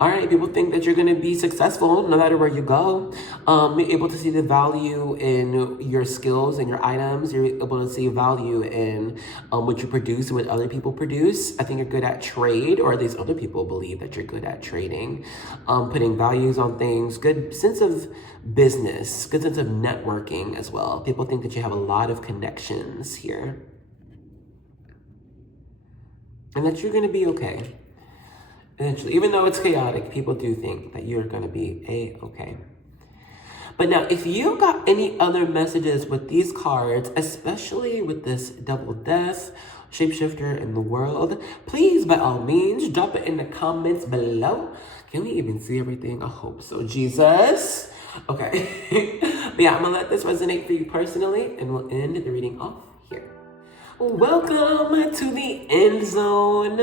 All right, people think that you're going to be successful no matter where you go. You're able to see the value in your skills and your items. You're able to see value in what you produce and what other people produce. I think you're good at trade, or at least other people believe that you're good at trading. Putting values on things, good sense of business, good sense of networking as well. People think that you have a lot of connections here. And that you're going to be okay. Eventually, even though it's chaotic, people do think that you're going to be A-okay. But now, if you got any other messages with these cards, especially with this double death, shapeshifter in the world, please, by all means, drop it in the comments below. Can we even see everything? I hope so, Jesus. Okay. But yeah, I'm going to let this resonate for you personally, and we'll end the reading off here. Welcome to the end zone.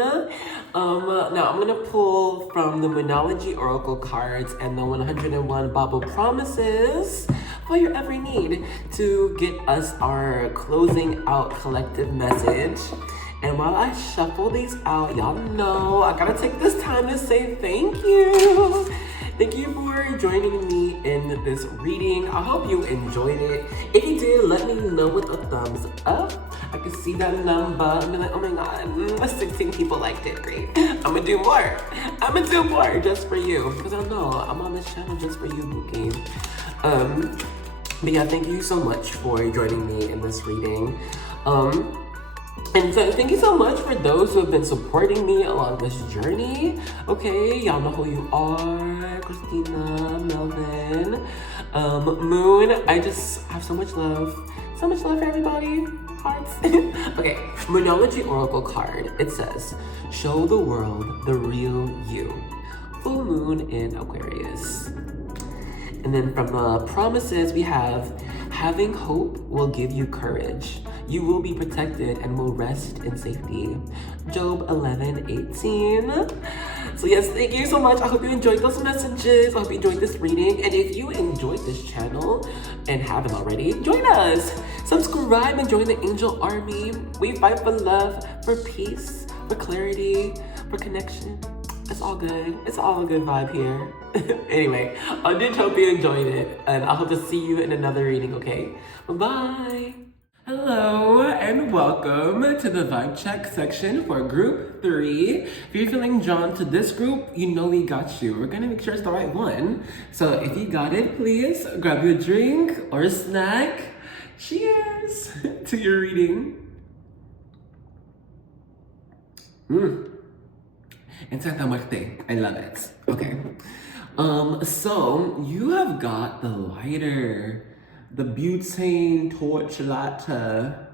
Now I'm gonna pull from the Monology Oracle cards and the 101 Bible Promises for your every need to get us our closing out collective message. And while I shuffle these out, y'all know I gotta take this time to say thank you. Thank you for joining me in this reading. I hope you enjoyed it. If you did, let me know with a thumbs up. I can see that number. I'm like, oh my God, 16 people liked it. Great. I'm gonna do more. I'm gonna do more just for you. Because I know I'm on this channel just for you, Bookie. But yeah, thank you so much for joining me in this reading. And so thank you so much for those who have been supporting me along this journey. Okay, y'all know who you are. Christina, Melvin, Moon. I just have so much love. So much love for everybody. Hearts. Okay, Monology Oracle card. It says, show the world the real you. Full moon in Aquarius. And then from the promises we have, having hope will give you courage. You will be protected and will rest in safety. Job 11:18. So yes, thank you so much. I hope you enjoyed those messages. I hope you enjoyed this reading. And if you enjoyed this channel and haven't already, join us. Subscribe and join the Angel Army. We fight for love, for peace, for clarity, for connection. It's all good. It's all a good vibe here. Anyway, I did hope you enjoyed it. And I hope to see you in another reading, okay? Bye-bye. Hello and welcome to the vibe check section for group 3. If you're feeling drawn to this group, you know we got you. We're gonna make sure it's the right one. So if you got it, please grab you a drink or a snack. Cheers to your reading. It's Santa Muerte. I love it. Okay. So you have got the lighter. The butane torch lighter.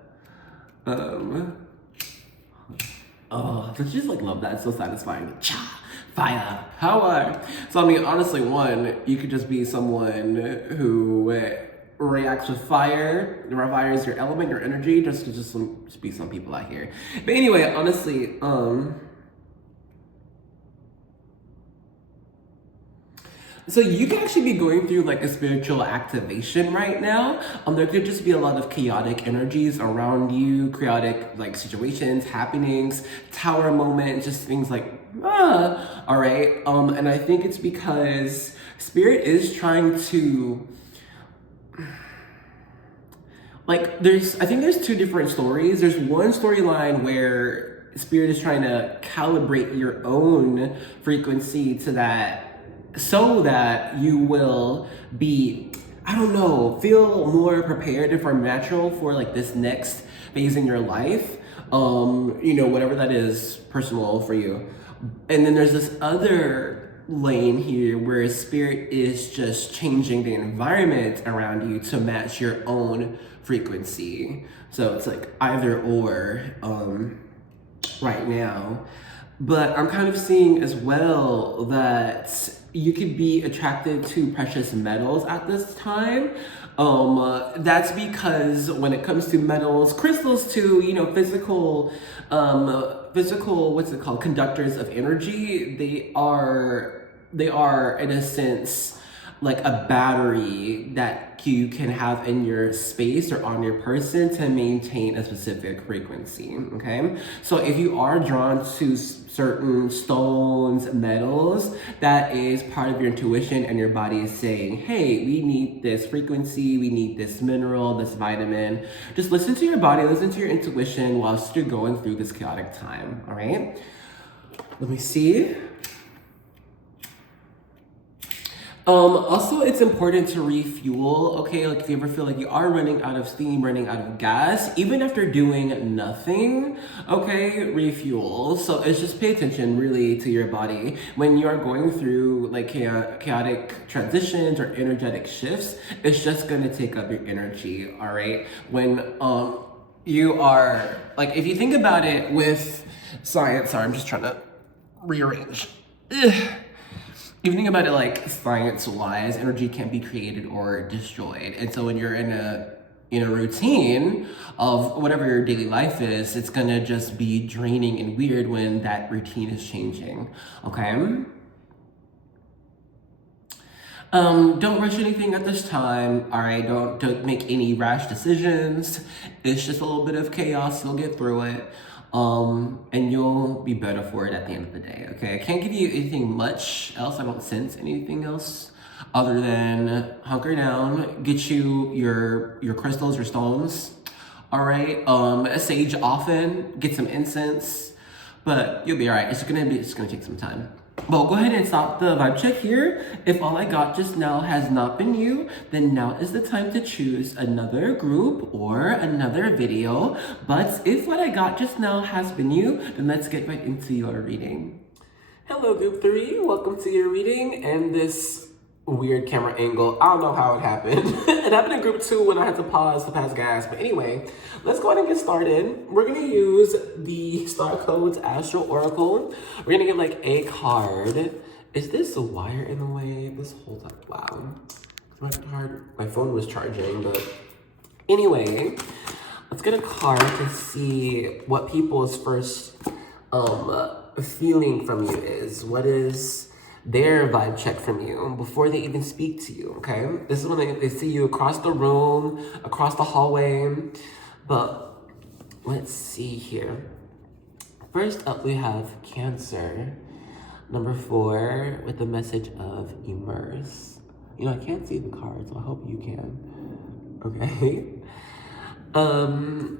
Oh, don't you just like love that? It's so satisfying. Cha, fire, power. So I mean, honestly, one, you could just be someone who reacts with fire. Fire is your element, your energy. Just be some people out here. But anyway, honestly, So you could actually be going through like a spiritual activation right now. There could just be a lot of chaotic energies around you, chaotic like situations, happenings, tower moments, just things like all right. And I think it's because spirit is trying to like I think there's two different stories. There's one storyline where spirit is trying to calibrate your own frequency to that so that you will be, I don't know, feel more prepared and for natural for like this next phase in your life. Whatever that is personal for you. And then there's this other lane here where spirit is just changing the environment around you to match your own frequency. So it's like either or right now. But I'm kind of seeing as well that you could be attracted to precious metals at this time. That's because when it comes to metals, crystals too, physical, what's it called? Conductors of energy. They are in a sense like a battery that you can have in your space or on your person to maintain a specific frequency, okay? So if you are drawn to certain stones, metals, that is part of your intuition and your body is saying, hey, we need this frequency, we need this mineral, this vitamin. Just listen to your body, listen to your intuition whilst you're going through this chaotic time, all right? Let me see. Also, it's important to refuel, okay? Like if you ever feel like you are running out of steam, running out of gas, even after doing nothing, okay, refuel. So it's just pay attention really to your body. When you are going through like chaotic transitions or energetic shifts, it's just gonna take up your energy, all right? When you are, like if you think about it with science, sorry, I'm just trying to rearrange. If you think about it like science-wise, energy can't be created or destroyed. And so when you're in a routine of whatever your daily life is, it's gonna just be draining and weird when that routine is changing, okay? Don't rush anything at this time, all right? Don't make any rash decisions. It's just a little bit of chaos, you'll get through it. And you'll be better for it at the end of the day, okay? I can't give you anything much else. I don't sense anything else other than hunker down, get you your crystals, your stones, all right? Sage often, get some incense, but you'll be all right. It's gonna take some time. Well, go ahead and stop the vibe check here. If all I got just now has not been you, then now is the time to choose another group or another video. But if what I got just now has been you, then let's get right into your reading. Hello, group 3. Welcome to your reading and this weird camera angle. I don't know how it happened. It happened in group 2 when I had to pause to pass gas. But anyway, let's go ahead and get started. We're gonna use the Star Codes Astral Oracle. We're gonna get like a card. Is this a wire in the way? This holds up. Wow. My phone was charging, but anyway, let's get a card to see what people's first feeling from you is. What is their vibe check from you before they even speak to you, okay? This is when they see you across the room, across the hallway. But let's see here. First up, we have Cancer, number 4, with the message of immerse. I can't see the card, so I hope you can. Okay.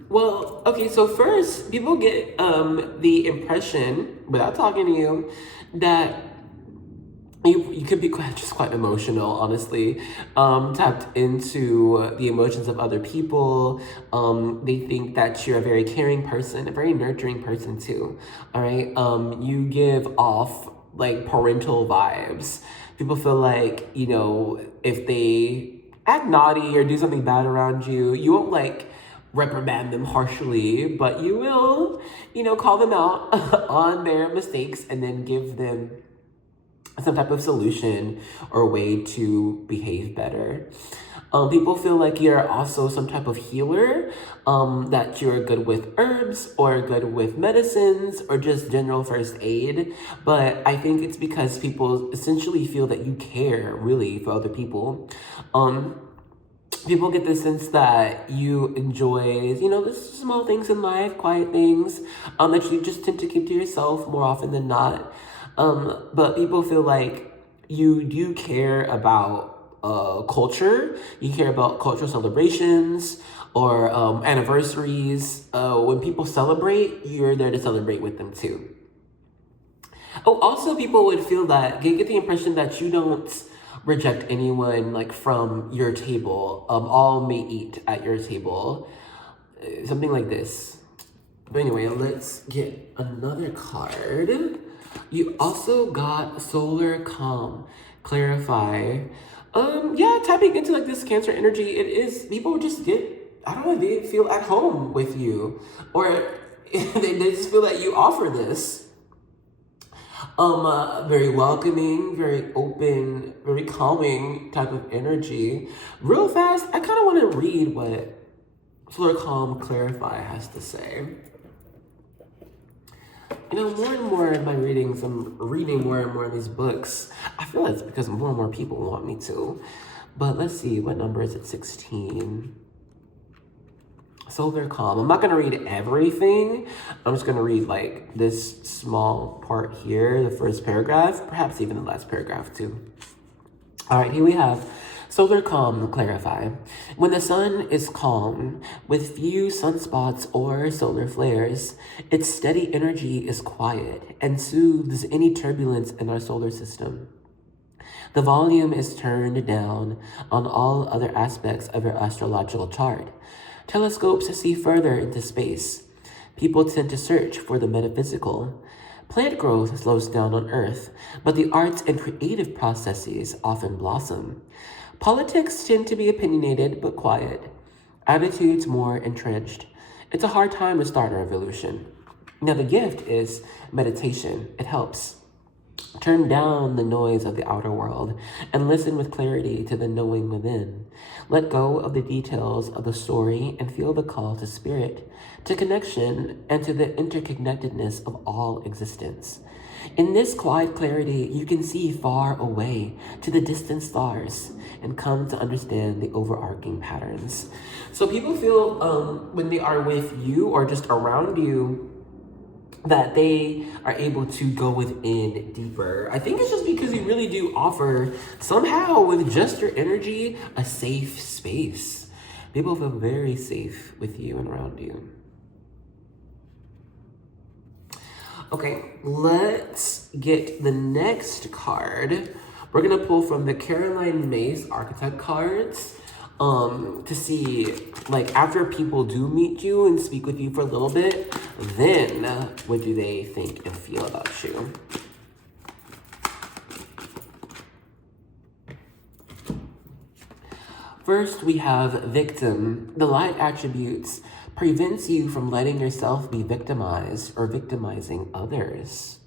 Well, okay, so first, people get the impression, without talking to you, that you could be quite emotional, honestly, tapped into the emotions of other people. They think that you're a very caring person, a very nurturing person too, all right? You give off like parental vibes. People feel like, if they act naughty or do something bad around you, you won't like reprimand them harshly, but you will, call them out on their mistakes and then give them some type of solution or way to behave better. People feel like you're also some type of healer, that you're good with herbs or good with medicines or just general first aid. But I think it's because people essentially feel that you care really for other people. People get the sense that you enjoy, the small things in life, quiet things, that you just tend to keep to yourself more often than not. But people feel like you do care about culture. You care about cultural celebrations or anniversaries. When people celebrate, you're there to celebrate with them too. Oh, also people would feel that, get the impression that you don't reject anyone like from your table. All may eat at your table. Something like this. But anyway, let's get another card. You also got Solar Calm, Clarify. Yeah, tapping into like this Cancer energy, it is, people just get, I don't know, they feel at home with you. Or they just feel that you offer this. Very welcoming, very open, very calming type of energy. Real fast, I kind of want to read what Solar Calm Clarify has to say. More and more in my readings, I'm reading more and more of these books. I feel like it's because more and more people want me to. But let's see, what number is it? 16. Solar Calm. I'm not going to read everything. I'm just going to read like this small part here, the first paragraph, perhaps even the last paragraph too. All right, here we have Solar Calm, Clarify. When the sun is calm, with few sunspots or solar flares, its steady energy is quiet and soothes any turbulence in our solar system. The volume is turned down on all other aspects of your astrological chart. Telescopes see further into space. People tend to search for the metaphysical. Plant growth slows down on Earth, but the arts and creative processes often blossom. Politics tend to be opinionated but quiet. Attitudes more entrenched. It's a hard time to start a revolution. Now the gift is meditation. It helps. Turn down the noise of the outer world and listen with clarity to the knowing within. Let go of the details of the story and feel the call to spirit, to connection, and to the interconnectedness of all existence. In this quiet clarity, you can see far away to the distant stars and come to understand the overarching patterns. So people feel when they are with you or just around you, that they are able to go within deeper. I think it's just because you really do offer, somehow with just your energy, a safe space. People feel very safe with you and around you. Okay, let's get the next card. We're gonna pull from the Caroline Mays Archetype cards. To see, like, after people do meet you and speak with you for a little bit, then what do they think and feel about you? First, we have victim. The light attributes prevents you from letting yourself be victimized or victimizing others.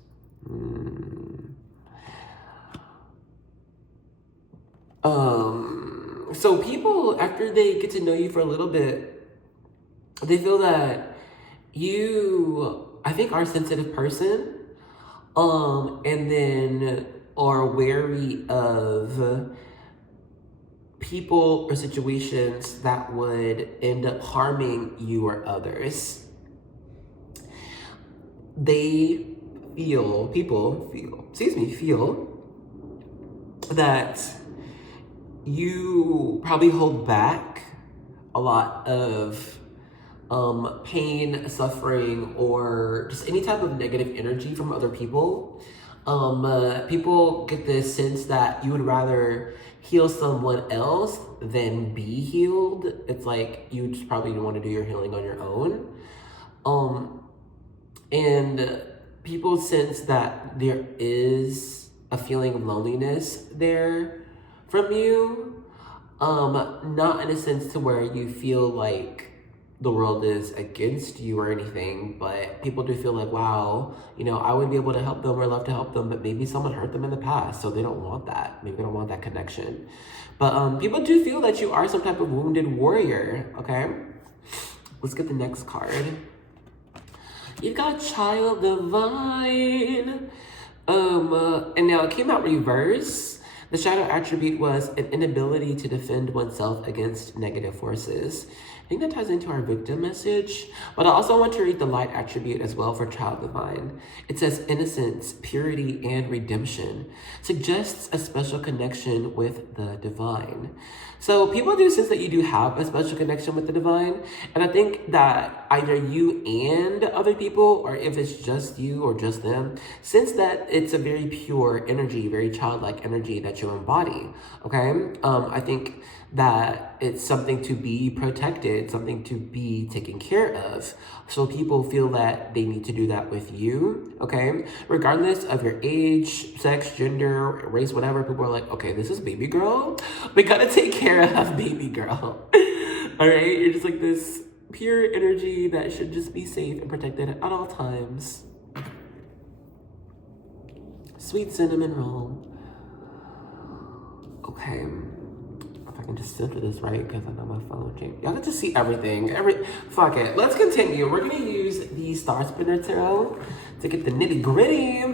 So people, after they get to know you for a little bit, they feel that you, I think, are a sensitive person, and then are wary of people or situations that would end up harming you or others. People feel that you probably hold back a lot of pain, suffering, or just any type of negative energy from other people. People get this sense that you would rather heal someone else than be healed. It's like you just probably want to do your healing on your own. And people sense that there is a feeling of loneliness there from you. Not in a sense to where you feel like the world is against you or anything, but people do feel like, wow, you know, I would be able to help them or love to help them, but maybe someone hurt them in the past, so they don't want that. Maybe they don't want that connection. But people do feel that you are some type of wounded warrior, okay? Let's get the next card. You've got Child Divine. And now it came out reverse. The shadow attribute was an inability to defend oneself against negative forces. I think that ties into our victim message, but I also want to read the light attribute as well for Child Divine. It says innocence, purity, and redemption. Suggests a special connection with the divine. So people do sense that you do have a special connection with the divine, and I think that either you and other people, or if it's just you or just them, sense that it's a very pure energy, very childlike energy that you embody, okay? I think that it's something to be protected, something to be taken care of. So people feel that they need to do that with you, okay? Regardless of your age, sex, gender, race, whatever, people are like, okay, this is baby girl. We gotta take care of baby girl. All right, you're just like this pure energy that should just be safe and protected at all times. Sweet cinnamon roll. Okay. I can just center this right because I know my phone changed. Y'all get to see everything. Fuck it. Let's continue. We're gonna use the Star Spinner Tarot to get the nitty gritty.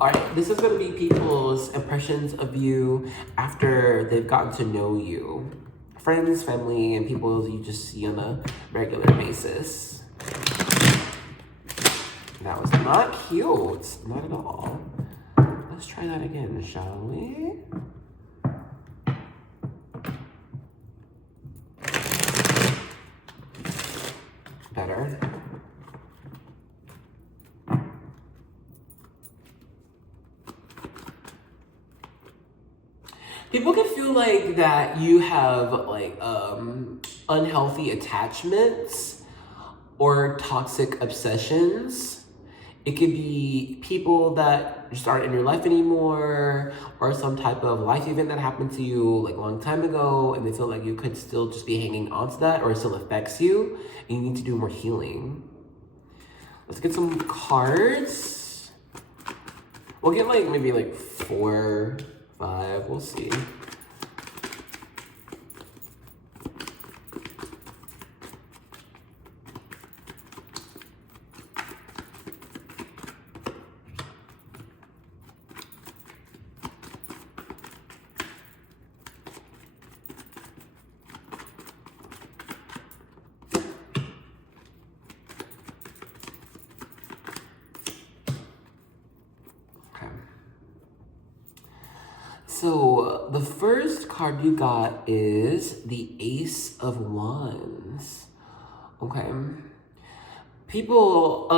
All right, this is gonna be people's impressions of you after they've gotten to know you. Friends, family, and people you just see on a regular basis. That was not cute. Not at all. Let's try that again, shall we? Better. People can feel like that you have like unhealthy attachments or toxic obsessions. It could be people that just aren't in your life anymore, or some type of life event that happened to you like a long time ago, and they feel like you could still just be hanging on to that, or it still affects you, and you need to do more healing. Let's get some cards. We'll get like maybe like 4, 5, we'll see. So the first card you got is the Ace of Wands. Okay. People,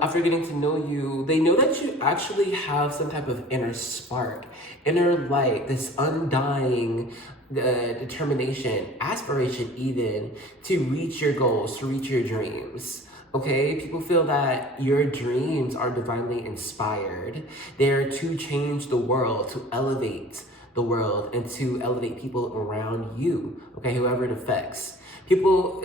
after getting to know you, they know that you actually have some type of inner spark, inner light, this undying determination, aspiration even, to reach your goals, to reach your dreams. Okay, people feel that your dreams are divinely inspired. They're to change the world, to elevate the world, and to elevate people around you, okay, whoever it affects. People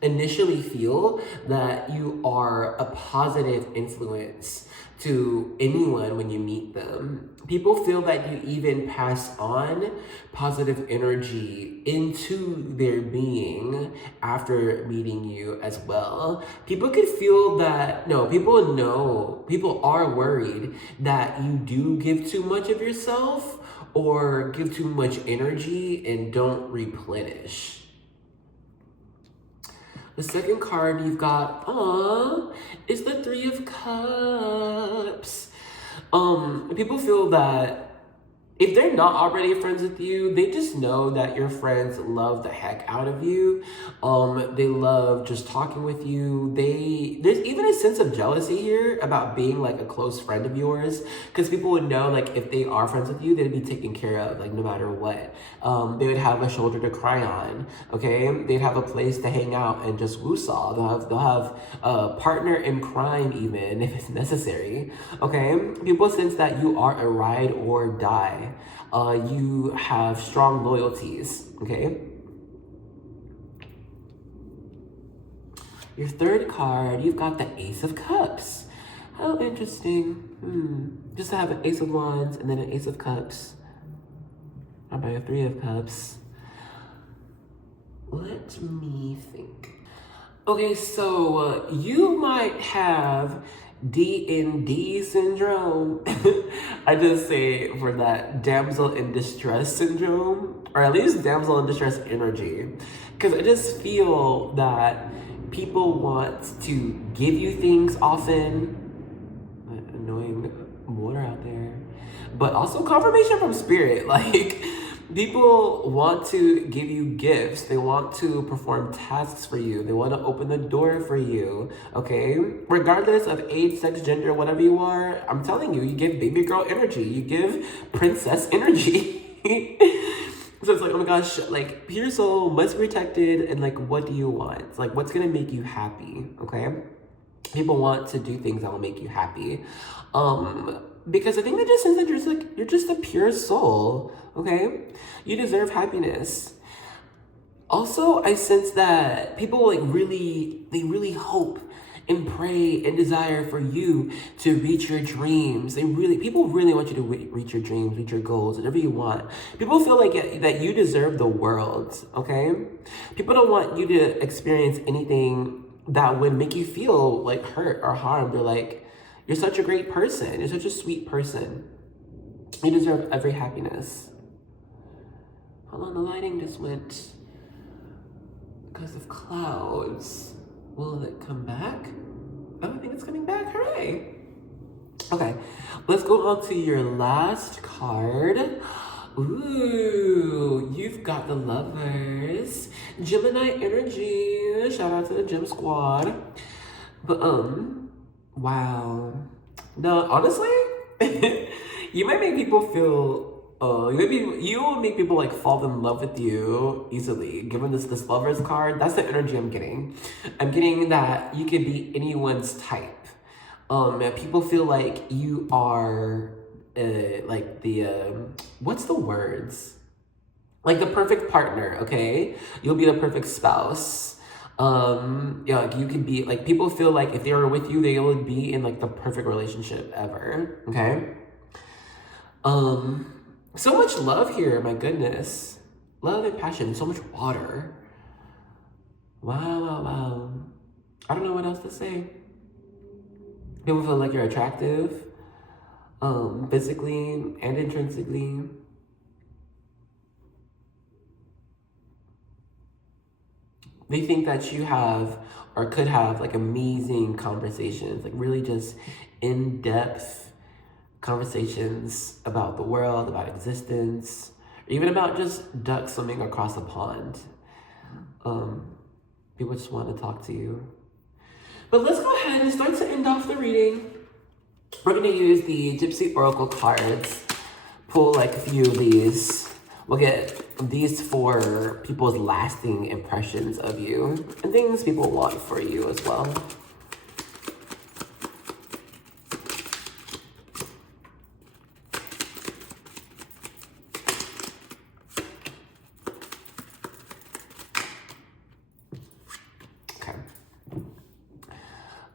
initially feel that you are a positive influence to anyone when you meet them. People feel that you even pass on positive energy into their being after meeting you as well. People could feel that, people are worried that you do give too much of yourself or give too much energy and don't replenish. The second card you've got, is the Three of Cups. People feel that if they're not already friends with you, they just know that your friends love the heck out of you. They love just talking with you. There's even a sense of jealousy here about being like a close friend of yours, because people would know like if they are friends with you, they'd be taken care of like no matter what. They would have a shoulder to cry on, okay? They'd have a place to hang out and just woo-saw. They'll have a partner in crime even if it's necessary, okay? People sense that you are a ride or die. You have strong loyalties, okay? Your third card, you've got the Ace of Cups. How interesting. Just to have an Ace of Wands and then an Ace of Cups. How about a Three of Cups? Let me think. Okay, so you might have D&D syndrome. I just say for that damsel in distress syndrome, or at least damsel in distress energy. Because I just feel that people want to give you things often. Annoying water out there. But also confirmation from spirit. Like, people want to give you gifts. They want to perform tasks for you. They want to open the door for you, okay? Regardless of age, sex, gender, whatever you are, I'm telling you, you give baby girl energy. You give princess energy. So it's like, oh my gosh, like, pure soul, must be protected, and like, what do you want? It's like, what's gonna make you happy, okay? People want to do things that will make you happy. Because I think they just sense that you're just a pure soul, okay? You deserve happiness. Also, I sense that people like really hope and pray and desire for you to reach your dreams. People really want you to reach your dreams, reach your goals, whatever you want. People feel like that you deserve the world, okay? People don't want you to experience anything that would make you feel like hurt or harmed. They're like, you're such a great person. You're such a sweet person. You deserve every happiness. Hold on, the lighting just went because of clouds. Will it come back? I don't think it's coming back. Hooray. Okay, let's go on to your last card. Ooh, you've got the Lovers. Gemini energy. Shout out to the Gem Squad. But, wow. No, honestly, you might make people feel, you will make people like fall in love with you easily. Given this Lovers card, that's the energy I'm getting. I'm getting that you could be anyone's type. People feel like you are, like the, what's the words? Like the perfect partner, okay? You'll be the perfect spouse. Yeah, like you could be, like, people feel like if they were with you, they would be in like the perfect relationship ever, okay? So much love here, my goodness. Love and passion, so much water. Wow. I don't know what else to say. People feel like you're attractive, physically and intrinsically. They think that you have or could have like amazing conversations, like really just in-depth conversations about the world, about existence, or even about just ducks swimming across a pond. People just want to talk to you. But let's go ahead and start to end off the reading. We're going to use the Gypsy Oracle cards, pull like a few of these. We'll get these for people's lasting impressions of you and things people want for you as well.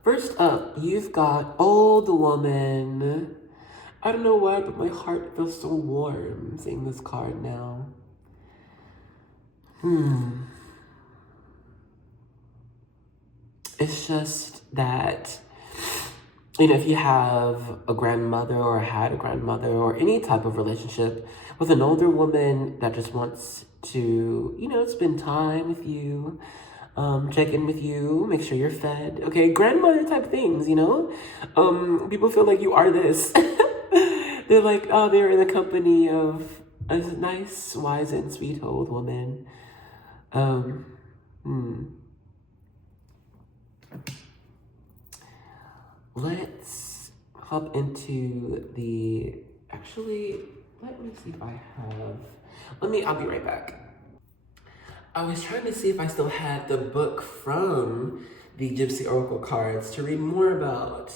First up, you've got Old Woman. I don't know why, but my heart feels so warm seeing this card now. It's just that, you know, if you have a grandmother or had a grandmother or any type of relationship with an older woman that just wants to, you know, spend time with you, check in with you, make sure you're fed, okay? Grandmother type things, you know? People feel like you are this. They're like, oh, they're in the company of a nice, wise, and sweet old woman. Let's hop into the, actually, let me see if I have, I'll be right back. I was trying to see if I still had the book from the Gypsy Oracle cards to read more about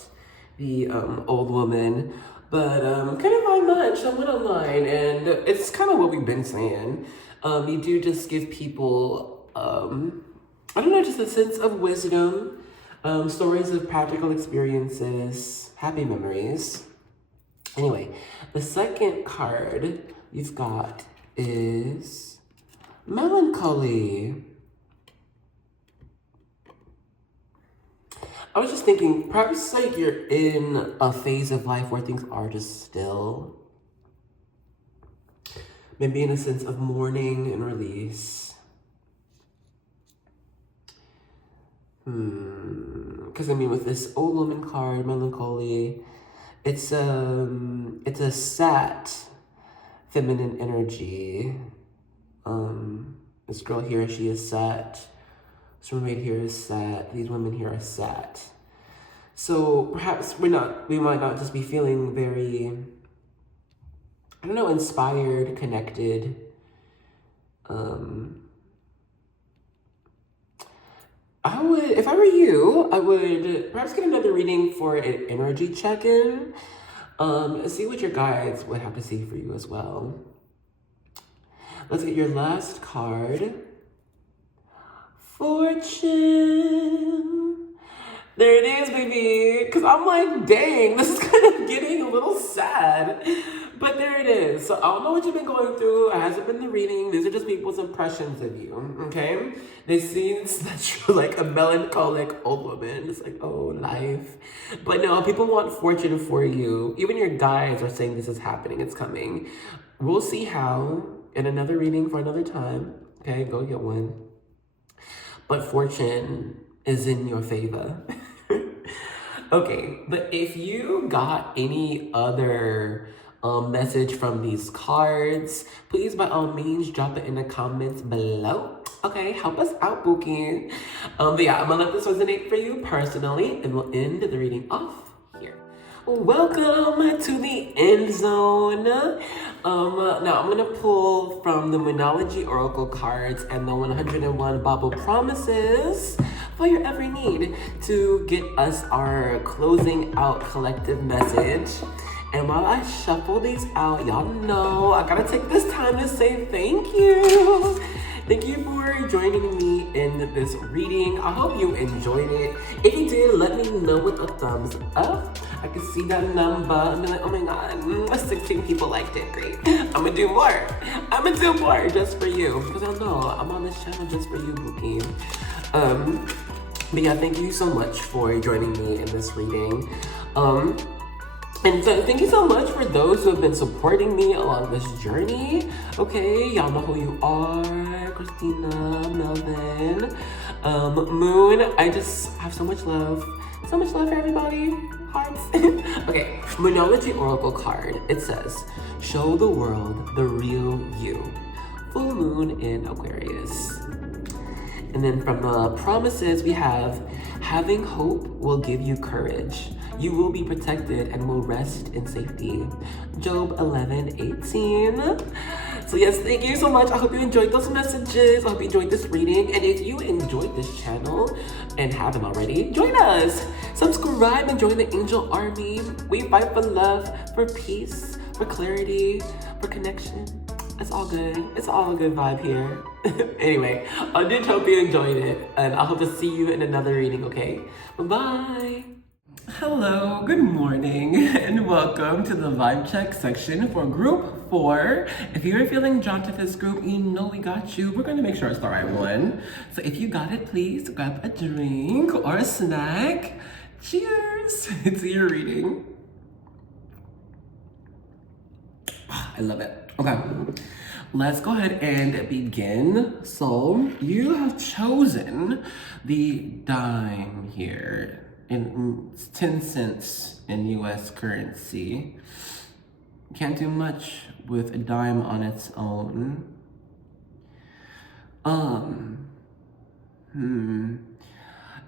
the old woman, but couldn't find much. I went online, and it's kind of what we've been saying. You do just give people I don't know, just a sense of wisdom, stories of practical experiences, happy memories. Anyway, the second card you've got is melancholy. I was just thinking, perhaps like you're in a phase of life where things are just still. Maybe in a sense of mourning and release. Because I mean, with this old woman card, melancholy, it's a sat feminine energy. This girl here, she is sat. This roommate here is sat. These women here are sat. So perhaps we might not just be feeling very, I don't know, inspired, connected. I would, if I were you, I would perhaps get another reading for an energy check-in. See what your guides would have to say for you as well. Let's get your last card. Fortune. There it is, baby. Because I'm like, dang, this is kind of getting a little sad. But there it is. So I don't know what you've been going through. It hasn't been the reading. These are just people's impressions of you, okay? They see that you're like a melancholic old woman. It's like, oh, life. But no, people want fortune for you. Even your guides are saying this is happening. It's coming. We'll see how in another reading for another time. Okay, go get one. But fortune is in your favor. Okay, but if you got any other message from these cards, please by all means drop it in the comments below. Okay, help us out, Bookie. But yeah, I'm gonna let this resonate for you personally, and we'll end the reading off here. Welcome to the end zone. Now I'm gonna pull from the Mynology Oracle cards and the 101 Bible Promises for your every need to get us our closing out collective message. And while I shuffle these out, y'all know I gotta take this time to say thank you. Thank you for joining me in this reading. I hope you enjoyed it. If you did, let me know with a thumbs up. I can see that number and be like, oh my God, 16 people liked it, great. I'm gonna do more. I'm gonna do more just for you. Because I know I'm on this channel just for you, Bookie. But yeah, thank you so much for joining me in this reading. And so thank you so much for those who have been supporting me along this journey. Okay, y'all know who you are. Christina, Melvin, Moon. I just have so much love. So much love for everybody. Hearts. Okay, Mynology Oracle card. It says, show the world the real you. Full moon in Aquarius. And then from the promises we have, having hope will give you courage. You will be protected and will rest in safety. Job 11:18. So yes, thank you so much. I hope you enjoyed those messages. I hope you enjoyed this reading. And if you enjoyed this channel and haven't already, join us. Subscribe and join the Angel Army. We fight for love, for peace, for clarity, for connection. It's all good. It's all a good vibe here. Anyway, I did hope you enjoyed it. And I hope to see you in another reading, okay? Bye-bye. Hello, good morning, and welcome to the vibe check section for group 4. If you're feeling drawn to this group, you know we got you. We're gonna make sure it's the right one. So if you got it, please grab a drink or a snack. Cheers to your reading. I love it. Okay, let's go ahead and begin. So you have chosen the dime here. It's 10 cents in US currency. Can't do much with a dime on its own.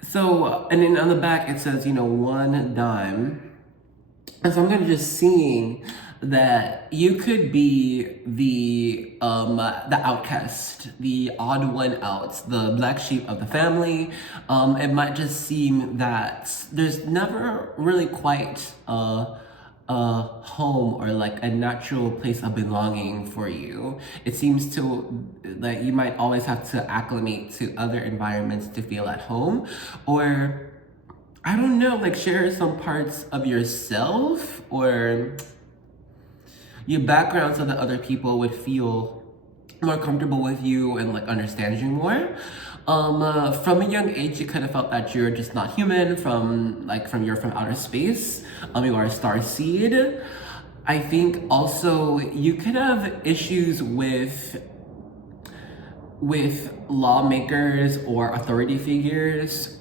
So, and then on the back it says, 1 dime. And so I'm kind of just seeing that you could be the outcast, the odd one out, the black sheep of the family. It might just seem that there's never really quite a home or like a natural place of belonging for you. It seems to like you might always have to acclimate to other environments to feel at home, or I don't know, like share some parts of yourself or your background so that other people would feel more comfortable with you and like understand you more. From a young age, you kind of felt that you're just not human. You're from outer space. You are a star seed. I think also you could have issues with lawmakers or authority figures.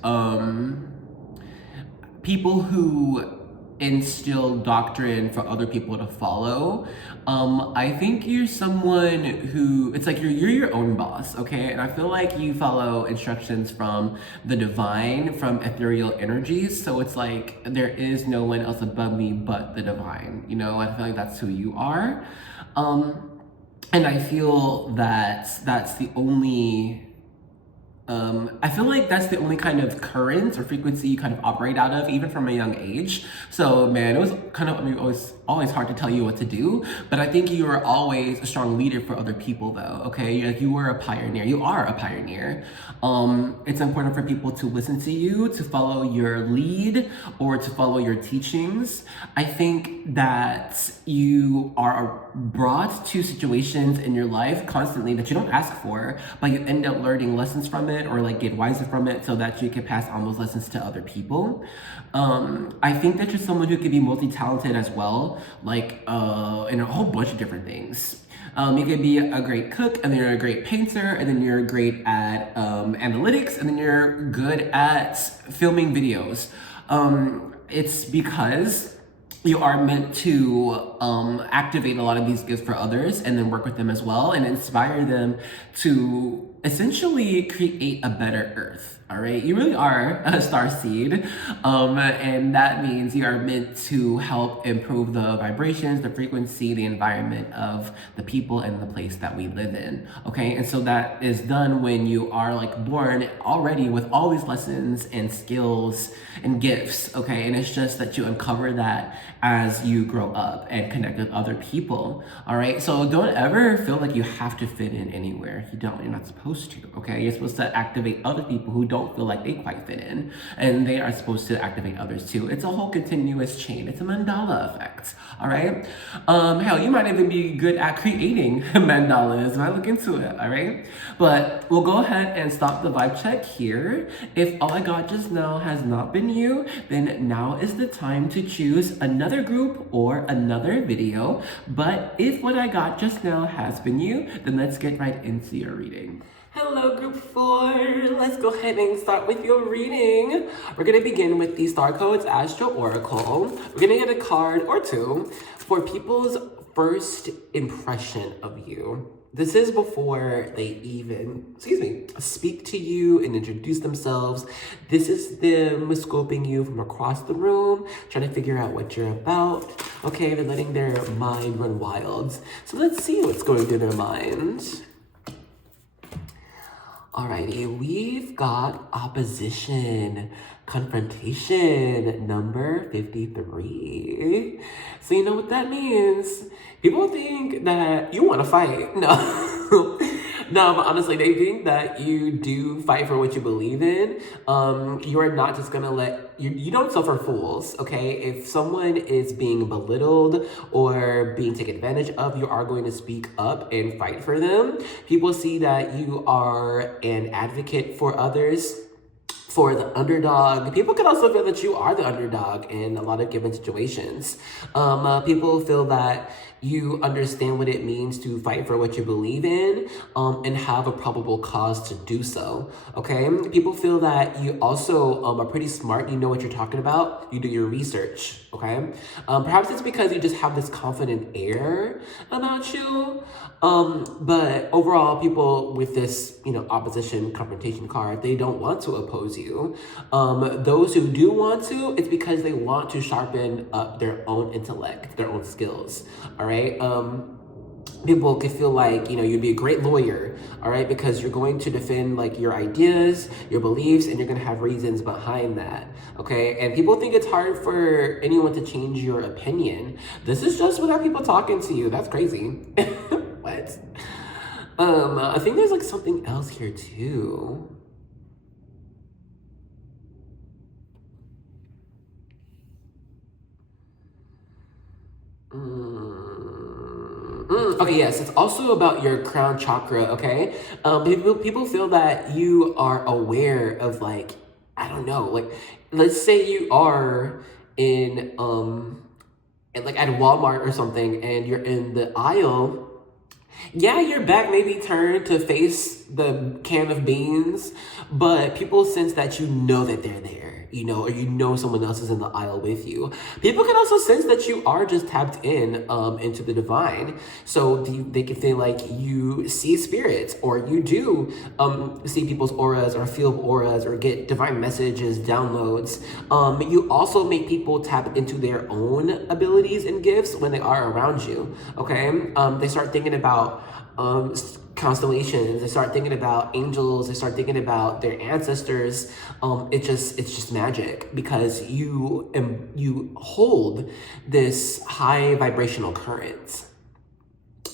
People who instill doctrine for other people to follow. I think you're someone who, it's like you're your own boss, okay? And I feel like you follow instructions from the divine, from ethereal energies. So it's like there is no one else above me but the divine, you know? I feel like that's who you are. And I feel that that's the only I feel like that's the only kind of current or frequency you kind of operate out of, even from a young age. So man, it was kind of, I mean, always hard to tell you what to do, but I think you are always a strong leader for other people though, okay? You were a pioneer, you are a pioneer. It's important for people to listen to you, to follow your lead, or to follow your teachings. I think that you are brought to situations in your life constantly that you don't ask for, but you end up learning lessons from it or like get wiser from it so that you can pass on those lessons to other people. I think that you're someone who can be multi-talented as well, like in a whole bunch of different things. You could be a great cook, and then you're a great painter, and then you're great at analytics, and then you're good at filming videos. It's because you are meant to activate a lot of these gifts for others and then work with them as well and inspire them to essentially create a better earth. All right, you really are a star seed, and that means you are meant to help improve the vibrations, the frequency, the environment of the people and the place that we live in. Okay, and so that is done when you are like born already with all these lessons and skills and gifts. Okay, and it's just that you uncover that as you grow up and connect with other people. All right, so don't ever feel like you have to fit in anywhere. You don't. You're not supposed to. Okay, you're supposed to activate other people who don't feel like they quite fit in, and they are supposed to activate others too. It's a whole continuous chain. It's a mandala effect. All right. Hell, you might even be good at creating mandalas. Might look into it. All right. But we'll go ahead and stop the vibe check here. If all I got just now has not been you, then now is the time to choose another group or another video. But if what I got just now has been you, then let's get right into your reading. Hello, group 4. Let's go ahead and start with your reading. We're going to begin with the Star Codes Astro Oracle. We're going to get a card or two for people's first impression of you. This is before they even, speak to you and introduce themselves. This is them scoping you from across the room, trying to figure out what you're about. Okay, they're letting their mind run wild. So let's see what's going through their mind. Alrighty, we've got opposition, confrontation, number 53. So you know what that means. People think that you want to fight. No. No, but honestly, they think that you do fight for what you believe in. You are not just gonna you don't suffer fools, okay? If someone is being belittled or being taken advantage of, you are going to speak up and fight for them. People see that you are an advocate for others, for the underdog. People can also feel that you are the underdog in a lot of given situations. People feel that you understand what it means to fight for what you believe in, and have a probable cause to do so, okay? People feel that you also are pretty smart. You know what you're talking about. You do your research, okay? Perhaps it's because you just have this confident air about you, but overall, people with this, opposition confrontation card, they don't want to oppose you. Those who do want to, it's because they want to sharpen up their own intellect, their own skills, all right? people could feel like, you know, you'd be a great lawyer, all right, because you're going to defend like your ideas, your beliefs, and you're going to have reasons behind that, okay? And people think it's hard for anyone to change your opinion. This is just without people talking to you. That's crazy. What? I think there's like something else here too. Okay, yes, it's also about your crown chakra, okay? People feel that you are aware of like, I don't know, like, let's say you are in, like at Walmart or something and you're in the aisle. Yeah, your back may be turned to face the can of beans, but people sense that you know that they're there, you know, or you know someone else is in the aisle with you. People can also sense that you are just tapped in into the divine. So they can feel like you see spirits, or you do see people's auras or feel auras or get divine messages, downloads. You also make people tap into their own abilities and gifts when they are around you, okay? They start thinking about constellations, they start thinking about angels, they start thinking about their ancestors. It's just magic because you hold this high vibrational current.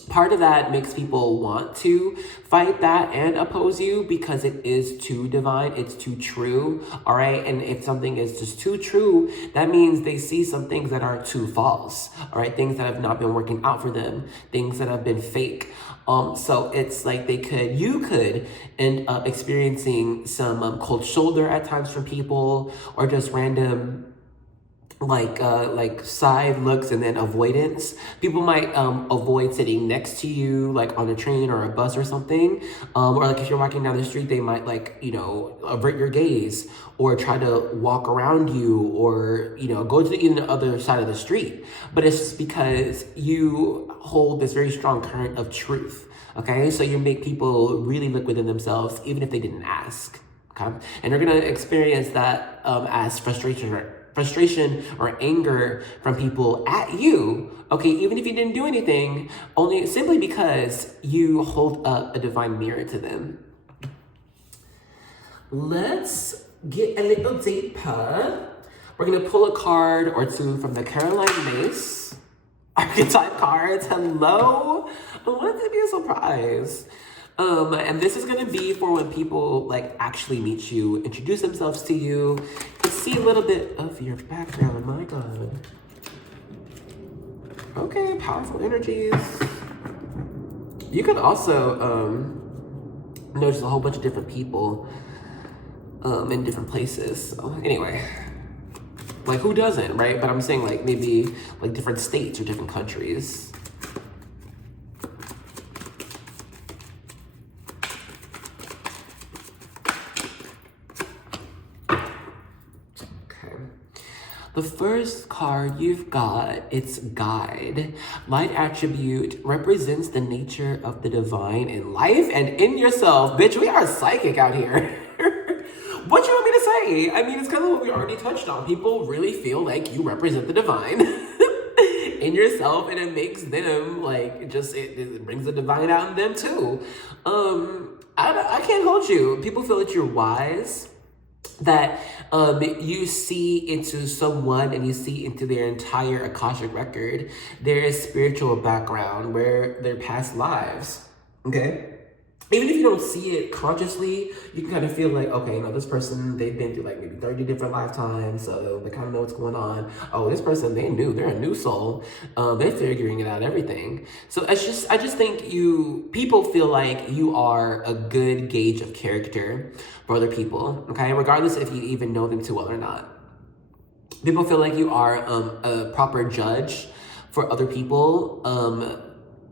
Part of that makes people want to fight that and oppose you because it is too divine, it's too true, all right? And if something is just too true, that means they see some things that are too false, all right? Things that have not been working out for them, things that have been fake. So it's like you could end up experiencing some cold shoulder at times from people, or just random like side looks and then avoidance. People might avoid sitting next to you, like on a train or a bus or something, or like if you're walking down the street, they might like, you know, avert your gaze or try to walk around you, or, you know, go to the other side of the street. But it's just because you hold this very strong current of truth, okay? So you make people really look within themselves even if they didn't ask, okay? And you're gonna experience that as frustration or anger from people at you, okay, even if you didn't do anything, only simply because you hold up a divine mirror to them. Let's get a little deeper. We're gonna pull a card or two from the Caroline Mace archetype cards. Hello, I want it to be a surprise. And this is gonna be for when people like actually meet you, introduce themselves to you, and see a little bit of your background. My God. Okay, powerful energies. You could also notice a whole bunch of different people in different places. So anyway, like who doesn't, right? But I'm saying like maybe like different states or different countries. The first card you've got, it's Guide. Light attribute represents the nature of the divine in life and in yourself. Bitch, we are psychic out here. What you want me to say? I mean, it's kind of what we already touched on. People really feel like you represent the divine in yourself, and it makes them like, just, it brings the divine out in them too. I can't hold you. People feel that you're wise, that you see into someone and you see into their entire Akashic record, their spiritual background, where their past lives, okay? Even if you don't see it consciously, you can kind of feel like, okay, you know, this person, they've been through like maybe 30 different lifetimes, so they kind of know what's going on. Oh, this person, they're a new soul. They're figuring it out, everything. So I just think people feel like you are a good gauge of character for other people, okay? Regardless if you even know them too well or not. People feel like you are a proper judge for other people,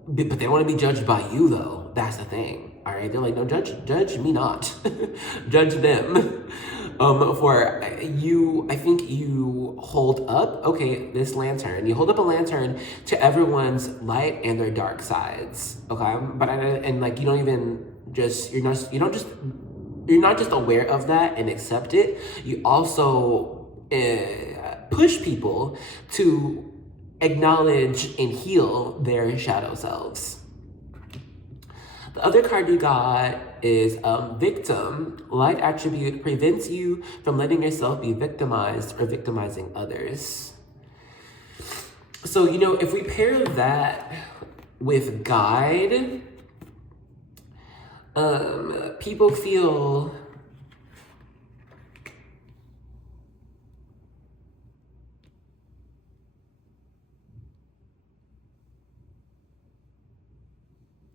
but they don't want to be judged by you though. That's the thing. All right, they're like, no, judge me not, judge them. For you, I think you hold up, okay, this lantern. You hold up a lantern to everyone's light and their dark sides, okay? But and like you don't even just you're not just aware of that and accept it. You also push people to acknowledge and heal their shadow selves. The other card you got is victim. Light attribute prevents you from letting yourself be victimized or victimizing others. So, you know, if we pair that with guide, people feel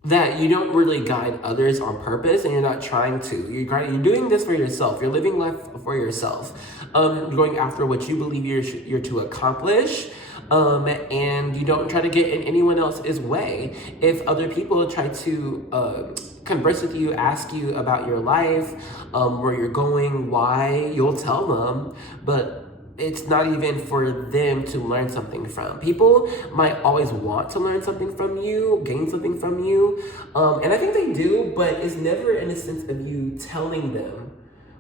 that you don't really guide others on purpose, and you're not trying to. You're doing this for yourself. You're living life for yourself. You're going after what you believe you're to accomplish, and you don't try to get in anyone else's way. If other people try to converse with you, ask you about your life, where you're going, why, you'll tell them, but it's not even for them to learn something from. People might always want to learn something from you, gain something from you, and I think they do, but it's never in a sense of you telling them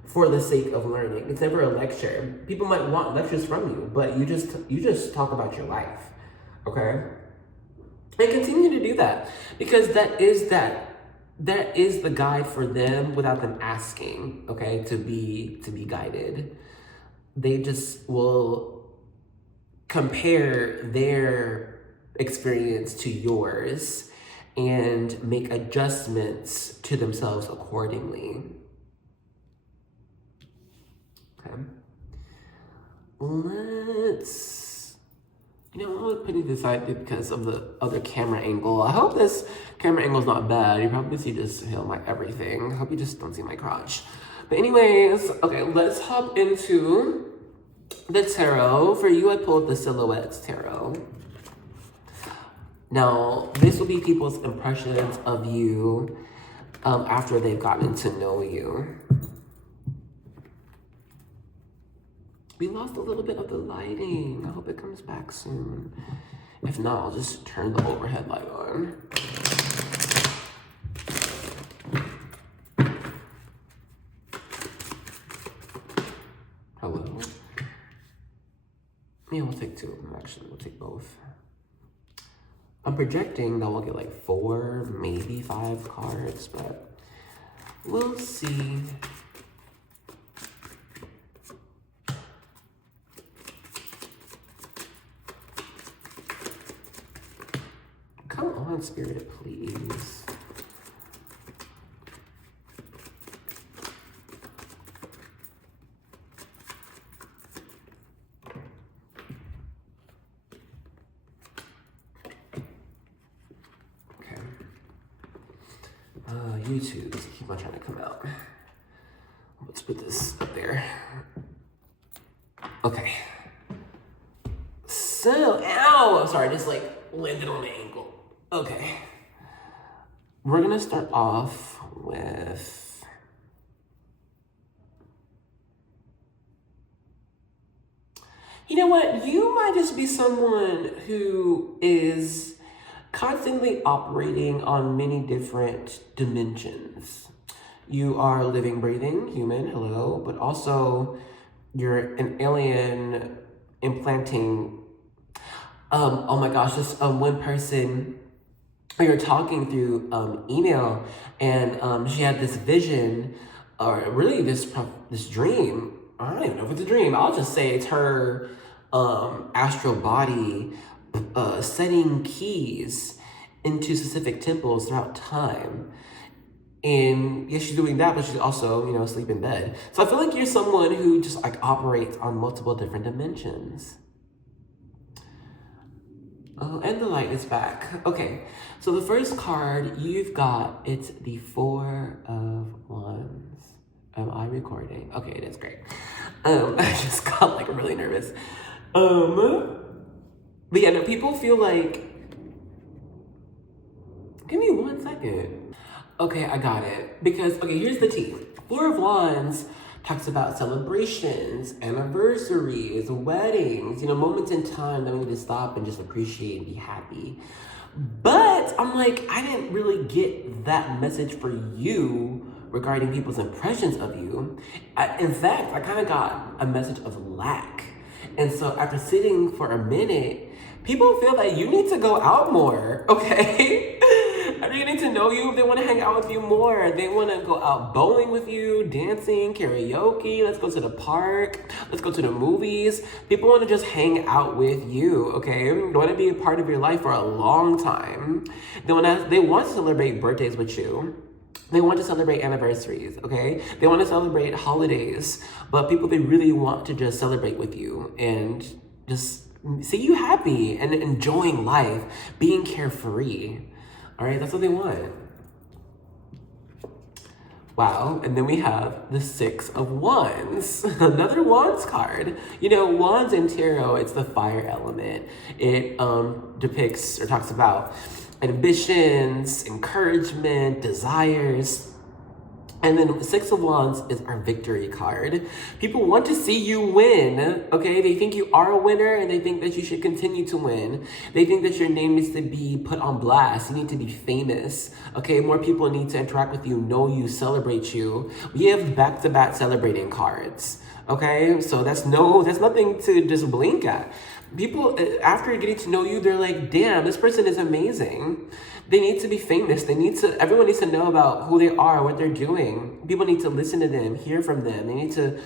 for the sake of learning. It's never a lecture. People might want lectures from you, but you just talk about your life, okay? And continue to do that, because that is the guide for them without them asking, okay, to be guided. They just will compare their experience to yours and make adjustments to themselves accordingly. Okay. Let's, I'm only putting this aside because of the other camera angle. I hope this camera angle is not bad. You probably see just my everything. I hope you just don't see my crotch. But anyways, okay, let's hop into the tarot. For you, I pulled the Silhouettes Tarot. Now, this will be people's impressions of you after they've gotten to know you. We lost a little bit of the lighting. I hope it comes back soon. If not, I'll just turn the overhead light on. Hello. Yeah, we'll take two of them, actually. We'll take both. I'm projecting that we'll get like 4, maybe 5 cards, but we'll see. Come on, Spirit, please. YouTube, keep on trying to come out. Let's put this up there. Okay. So, ow! I'm sorry, I just landed on the ankle. Okay. We're gonna start off with you know what? You might just be someone who is constantly operating on many different dimensions. You are a living, breathing human, hello, but also you're an alien implanting, oh my gosh, this one person you're talking through email, and she had this vision, or really this dream. I don't even know if it's a dream. I'll just say it's her astral body setting keys into specific temples throughout time. And yes, she's doing that, but she's also, asleep in bed. So I feel like you're someone who just operates on multiple different dimensions. Oh, and the light is back. Okay, so the first card you've got, it's the 4 of Wands. Am I recording? Okay, it is great. I just got really nervous. But yeah, no, people feel like, give me 1 second. Okay, I got it. Because, okay, here's the tea. 4 of Wands talks about celebrations, anniversaries, weddings, moments in time that we need to stop and just appreciate and be happy. But I'm I didn't really get that message for you regarding people's impressions of you. In fact, I kind of got a message of lack. And so after sitting for a minute, people feel that you need to go out more, okay? I after getting to know you, they want to hang out with you more. They want to go out bowling with you, dancing, karaoke. Let's go to the park. Let's go to the movies. People want to just hang out with you, okay? They want to be a part of your life for a long time. They want to celebrate birthdays with you. They want to celebrate anniversaries, okay? They want to celebrate holidays, but people, they really want to just celebrate with you and just see you happy and enjoying life, being carefree, all right? That's what they want. Wow, and then we have the Six of Wands, another Wands card. You know, Wands in tarot, it's the fire element. It depicts or talks about ambitions, encouragement, desires. And then the Six of Wands is our victory card. People want to see you win, okay? They think you are a winner and they think that you should continue to win. They think that your name needs to be put on blast. You need to be famous, okay? More people need to interact with you, know you, celebrate you. We have back-to-back celebrating cards, okay? So that's nothing to just blink at. People, after getting to know you, they're like, damn, this person is amazing. They need to be famous. Everyone needs to know about who they are, what they're doing. People need to listen to them, hear from them. They need to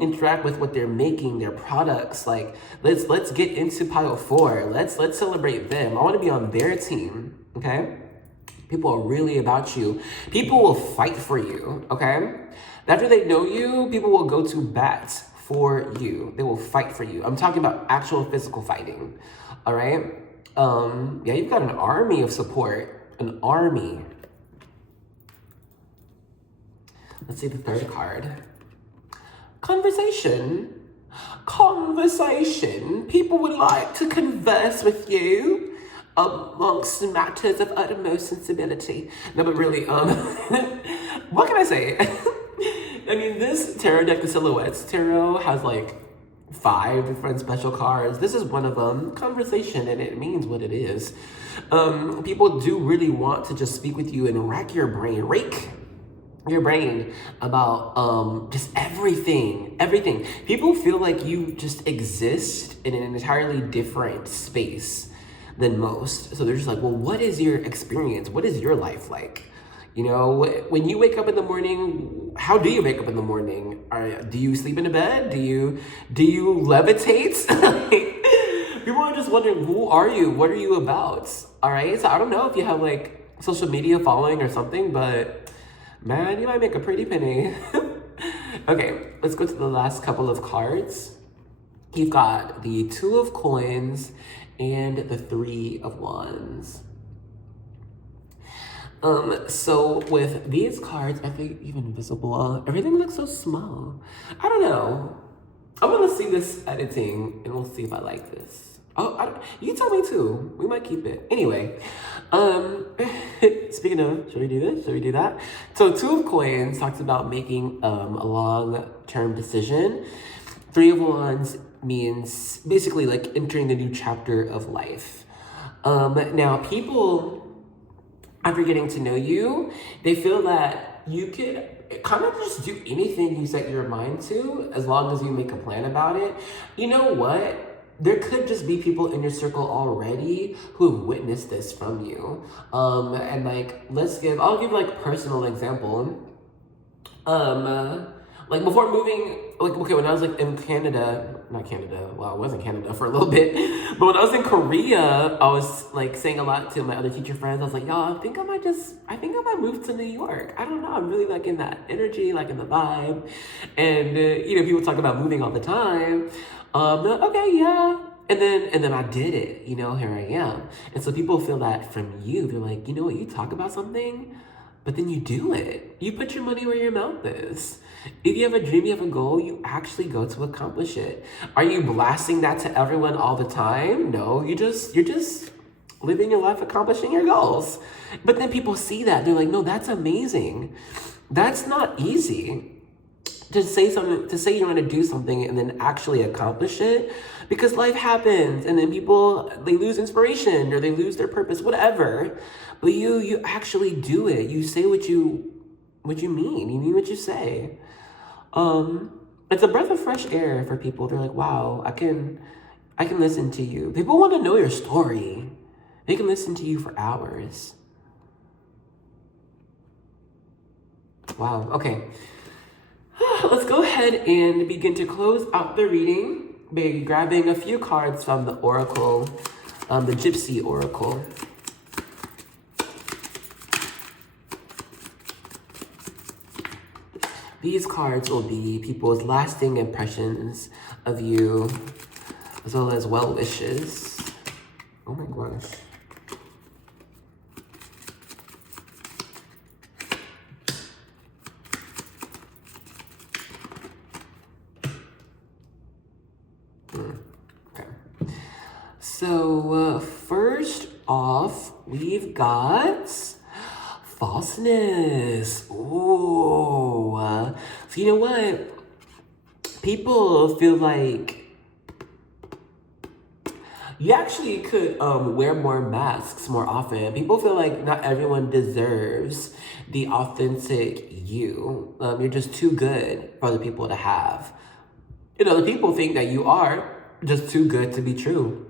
interact with what they're making, their products. Like, let's get into pile 4. Let's celebrate them. I want to be on their team, okay? People are really about you. People will fight for you, okay? After they know you, people will go to bat for you. They will fight for you. I'm talking about actual physical fighting, all right? Yeah, you've got an army of support, an army. Let's see the third card. Conversation. Conversation. People would like to converse with you amongst matters of uttermost sensibility. No, but really, what can I say? I mean, this tarot deck, the Silhouettes Tarot, has like 5 different special cards. This is one of them, conversation, and it means what it is. People do really want to just speak with you and rake your brain about just everything. People feel like you just exist in an entirely different space than most. So they're just like, well, what is your experience? What is your life like? You know, when you wake up in the morning, how do you wake up in the morning? Do you sleep in a bed? Do you levitate? People are just wondering, who are you? What are you about? All right. So I don't know if you have like social media following or something, but man, you might make a pretty penny. Okay, let's go to the last couple of cards. You've got the 2 of Coins and the 3 of Wands. So with these cards, I think even visible, everything looks so small. I don't know. I'm gonna see this editing and we'll see if I like this. Oh, you tell me too. We might keep it. Anyway, speaking of, should we do this? Should we do that? So 2 of Coins talks about making a long-term decision. 3 of Wands means basically like entering the new chapter of life. Now people, after getting to know you, they feel that you could kind of just do anything you set your mind to as long as you make a plan about it. You know what? There could just be people in your circle already who have witnessed this from you. And like, I'll give like personal example. Like before moving, like, okay, when I was like in I was in Canada for a little bit, but when I was in Korea, I was like saying a lot to my other teacher friends. I was like, y'all, I think I might move to New York. I don't know, I'm really like in that energy, like in the vibe. And, people talk about moving all the time. Okay, yeah. And then I did it, here I am. And so people feel that from you. They're like, you know what, you talk about something, but then you do it. You put your money where your mouth is. If you have a dream, you have a goal, you actually go to accomplish it. Are you blasting that to everyone all the time? No, you're just living your life, accomplishing your goals. But then people see that, they're like, no, that's amazing. That's not easy. To say you're going to do something and then actually accomplish it, because life happens and then people, they lose inspiration or they lose their purpose, whatever. But you actually do it. You say what you mean. You mean what you say. It's a breath of fresh air for people. They're like, wow, I can listen to you. People want to know your story. They can listen to you for hours. Wow, okay. Let's go ahead and begin to close out the reading by grabbing a few cards from the Oracle, the Gypsy Oracle. These cards will be people's lasting impressions of you, as well as well wishes. Oh my gosh. Okay. So first off, we've got falseness. Ooh. So you know what? People feel like you actually could wear more masks more often. People feel like not everyone deserves the authentic you. You're just too good for other people to have. You know, the people think that you are just too good to be true.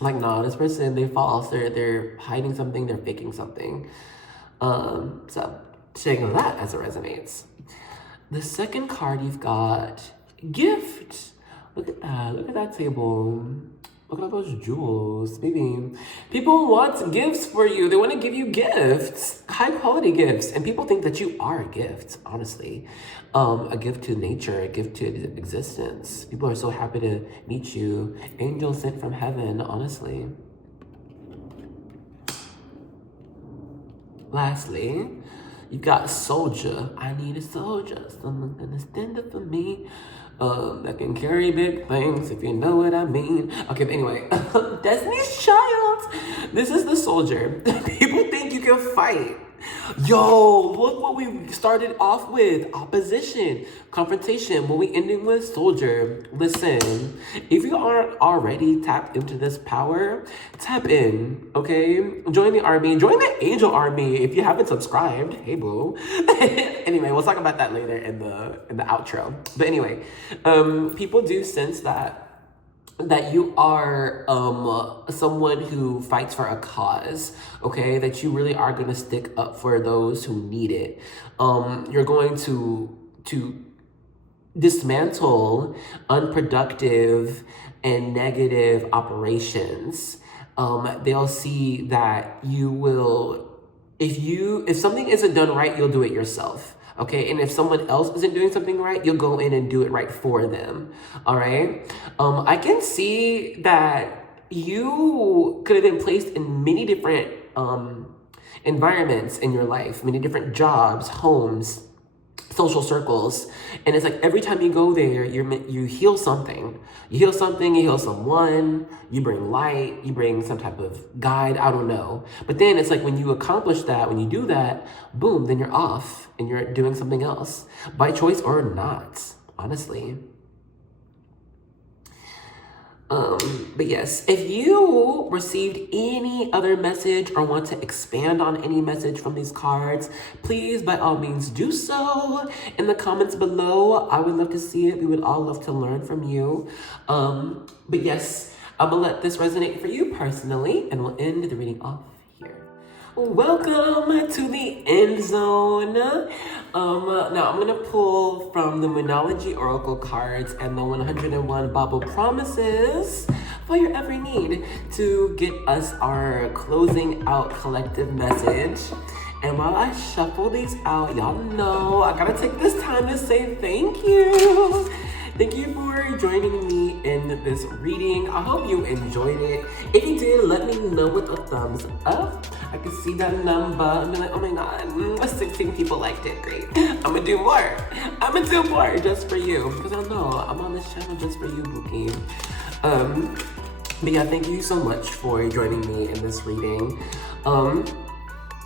Like, no, this person, they're false. They're hiding something. They're faking something. So take that as it resonates. The second card you've got, gift. Look at that. Look at that table. Look at all those jewels, baby. People want gifts for you. They want to give you gifts, high quality gifts. And people think that you are a gift, honestly. A gift to nature, a gift to existence. People are so happy to meet you. Angel sent from heaven, honestly. Lastly, you've got soldier. I need a soldier, someone gonna stand up for me. That can carry big things, if you know what I mean. Okay, but anyway, Destiny's Child. This is the soldier. People think you can fight. Yo, look what we started off with. Opposition, confrontation. What we ending with, soldier. Listen, if you aren't already tapped into this power, tap in, okay? Join the army. Join the angel army if you haven't subscribed. Hey, boo. Anyway, we'll talk about that later in the outro. But anyway, people do sense that you are someone who fights for a cause, okay? That you really are gonna stick up for those who need it. You're going to dismantle unproductive and negative operations. They'll see that you will, if something isn't done right, you'll do it yourself. Okay, and if someone else isn't doing something right, you'll go in and do it right for them, all right? I can see that you could have been placed in many different environments in your life, many different jobs, homes, social circles, and it's like every time you go there, you heal something. You heal something, you heal someone, you bring light, you bring some type of guide, I don't know. But then it's like when you accomplish that, when you do that, boom, then you're off and you're doing something else, by choice or not, honestly. But yes, if you received any other message or want to expand on any message from these cards, please, by all means, do so in the comments below. I would love to see it. We would all love to learn from you. But yes, I'm gonna let this resonate for you personally, and we'll end the reading off here. Welcome to the end zone. Now I'm gonna pull from the Moonology Oracle cards and the 101 Bible Promises for your every need to get us our closing out collective message. And while I shuffle these out, y'all know I gotta take this time to say thank you. Thank you for joining me in this reading. I hope you enjoyed it. If you did, let me know with a thumbs up. I can see that number and be like, oh my God, 16 people liked it, great. I'm gonna do more. I'm gonna do more just for you. Because I know I'm on this channel just for you, Bookie. But yeah, thank you so much for joining me in this reading.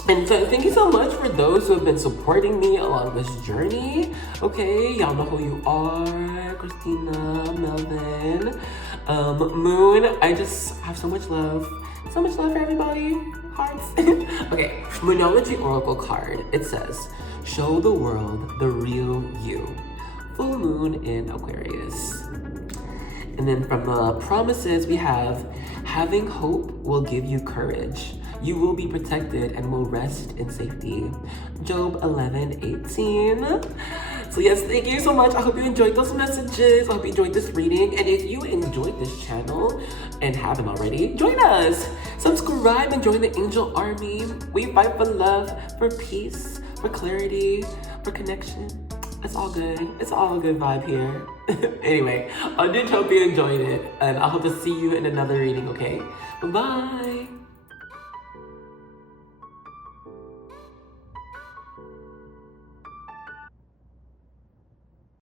And so thank you so much for those who have been supporting me along this journey. Okay, y'all know who you are. Christina, Melvin, Moon. I just have so much love. So much love for everybody. Hearts. Okay, Moonology Oracle card. It says, show the world the real you. Full moon in Aquarius. And then from the promises we have, having hope will give you courage. You will be protected and will rest in safety. Job 11:18. So yes, thank you so much. I hope you enjoyed those messages. I hope you enjoyed this reading. And if you enjoyed this channel and haven't already, join us. Subscribe and join the angel army. We fight for love, for peace, for clarity, for connection. It's all good. It's all a good vibe here. Anyway, I did hope you enjoyed it. And I hope to see you in another reading, okay? Bye-bye.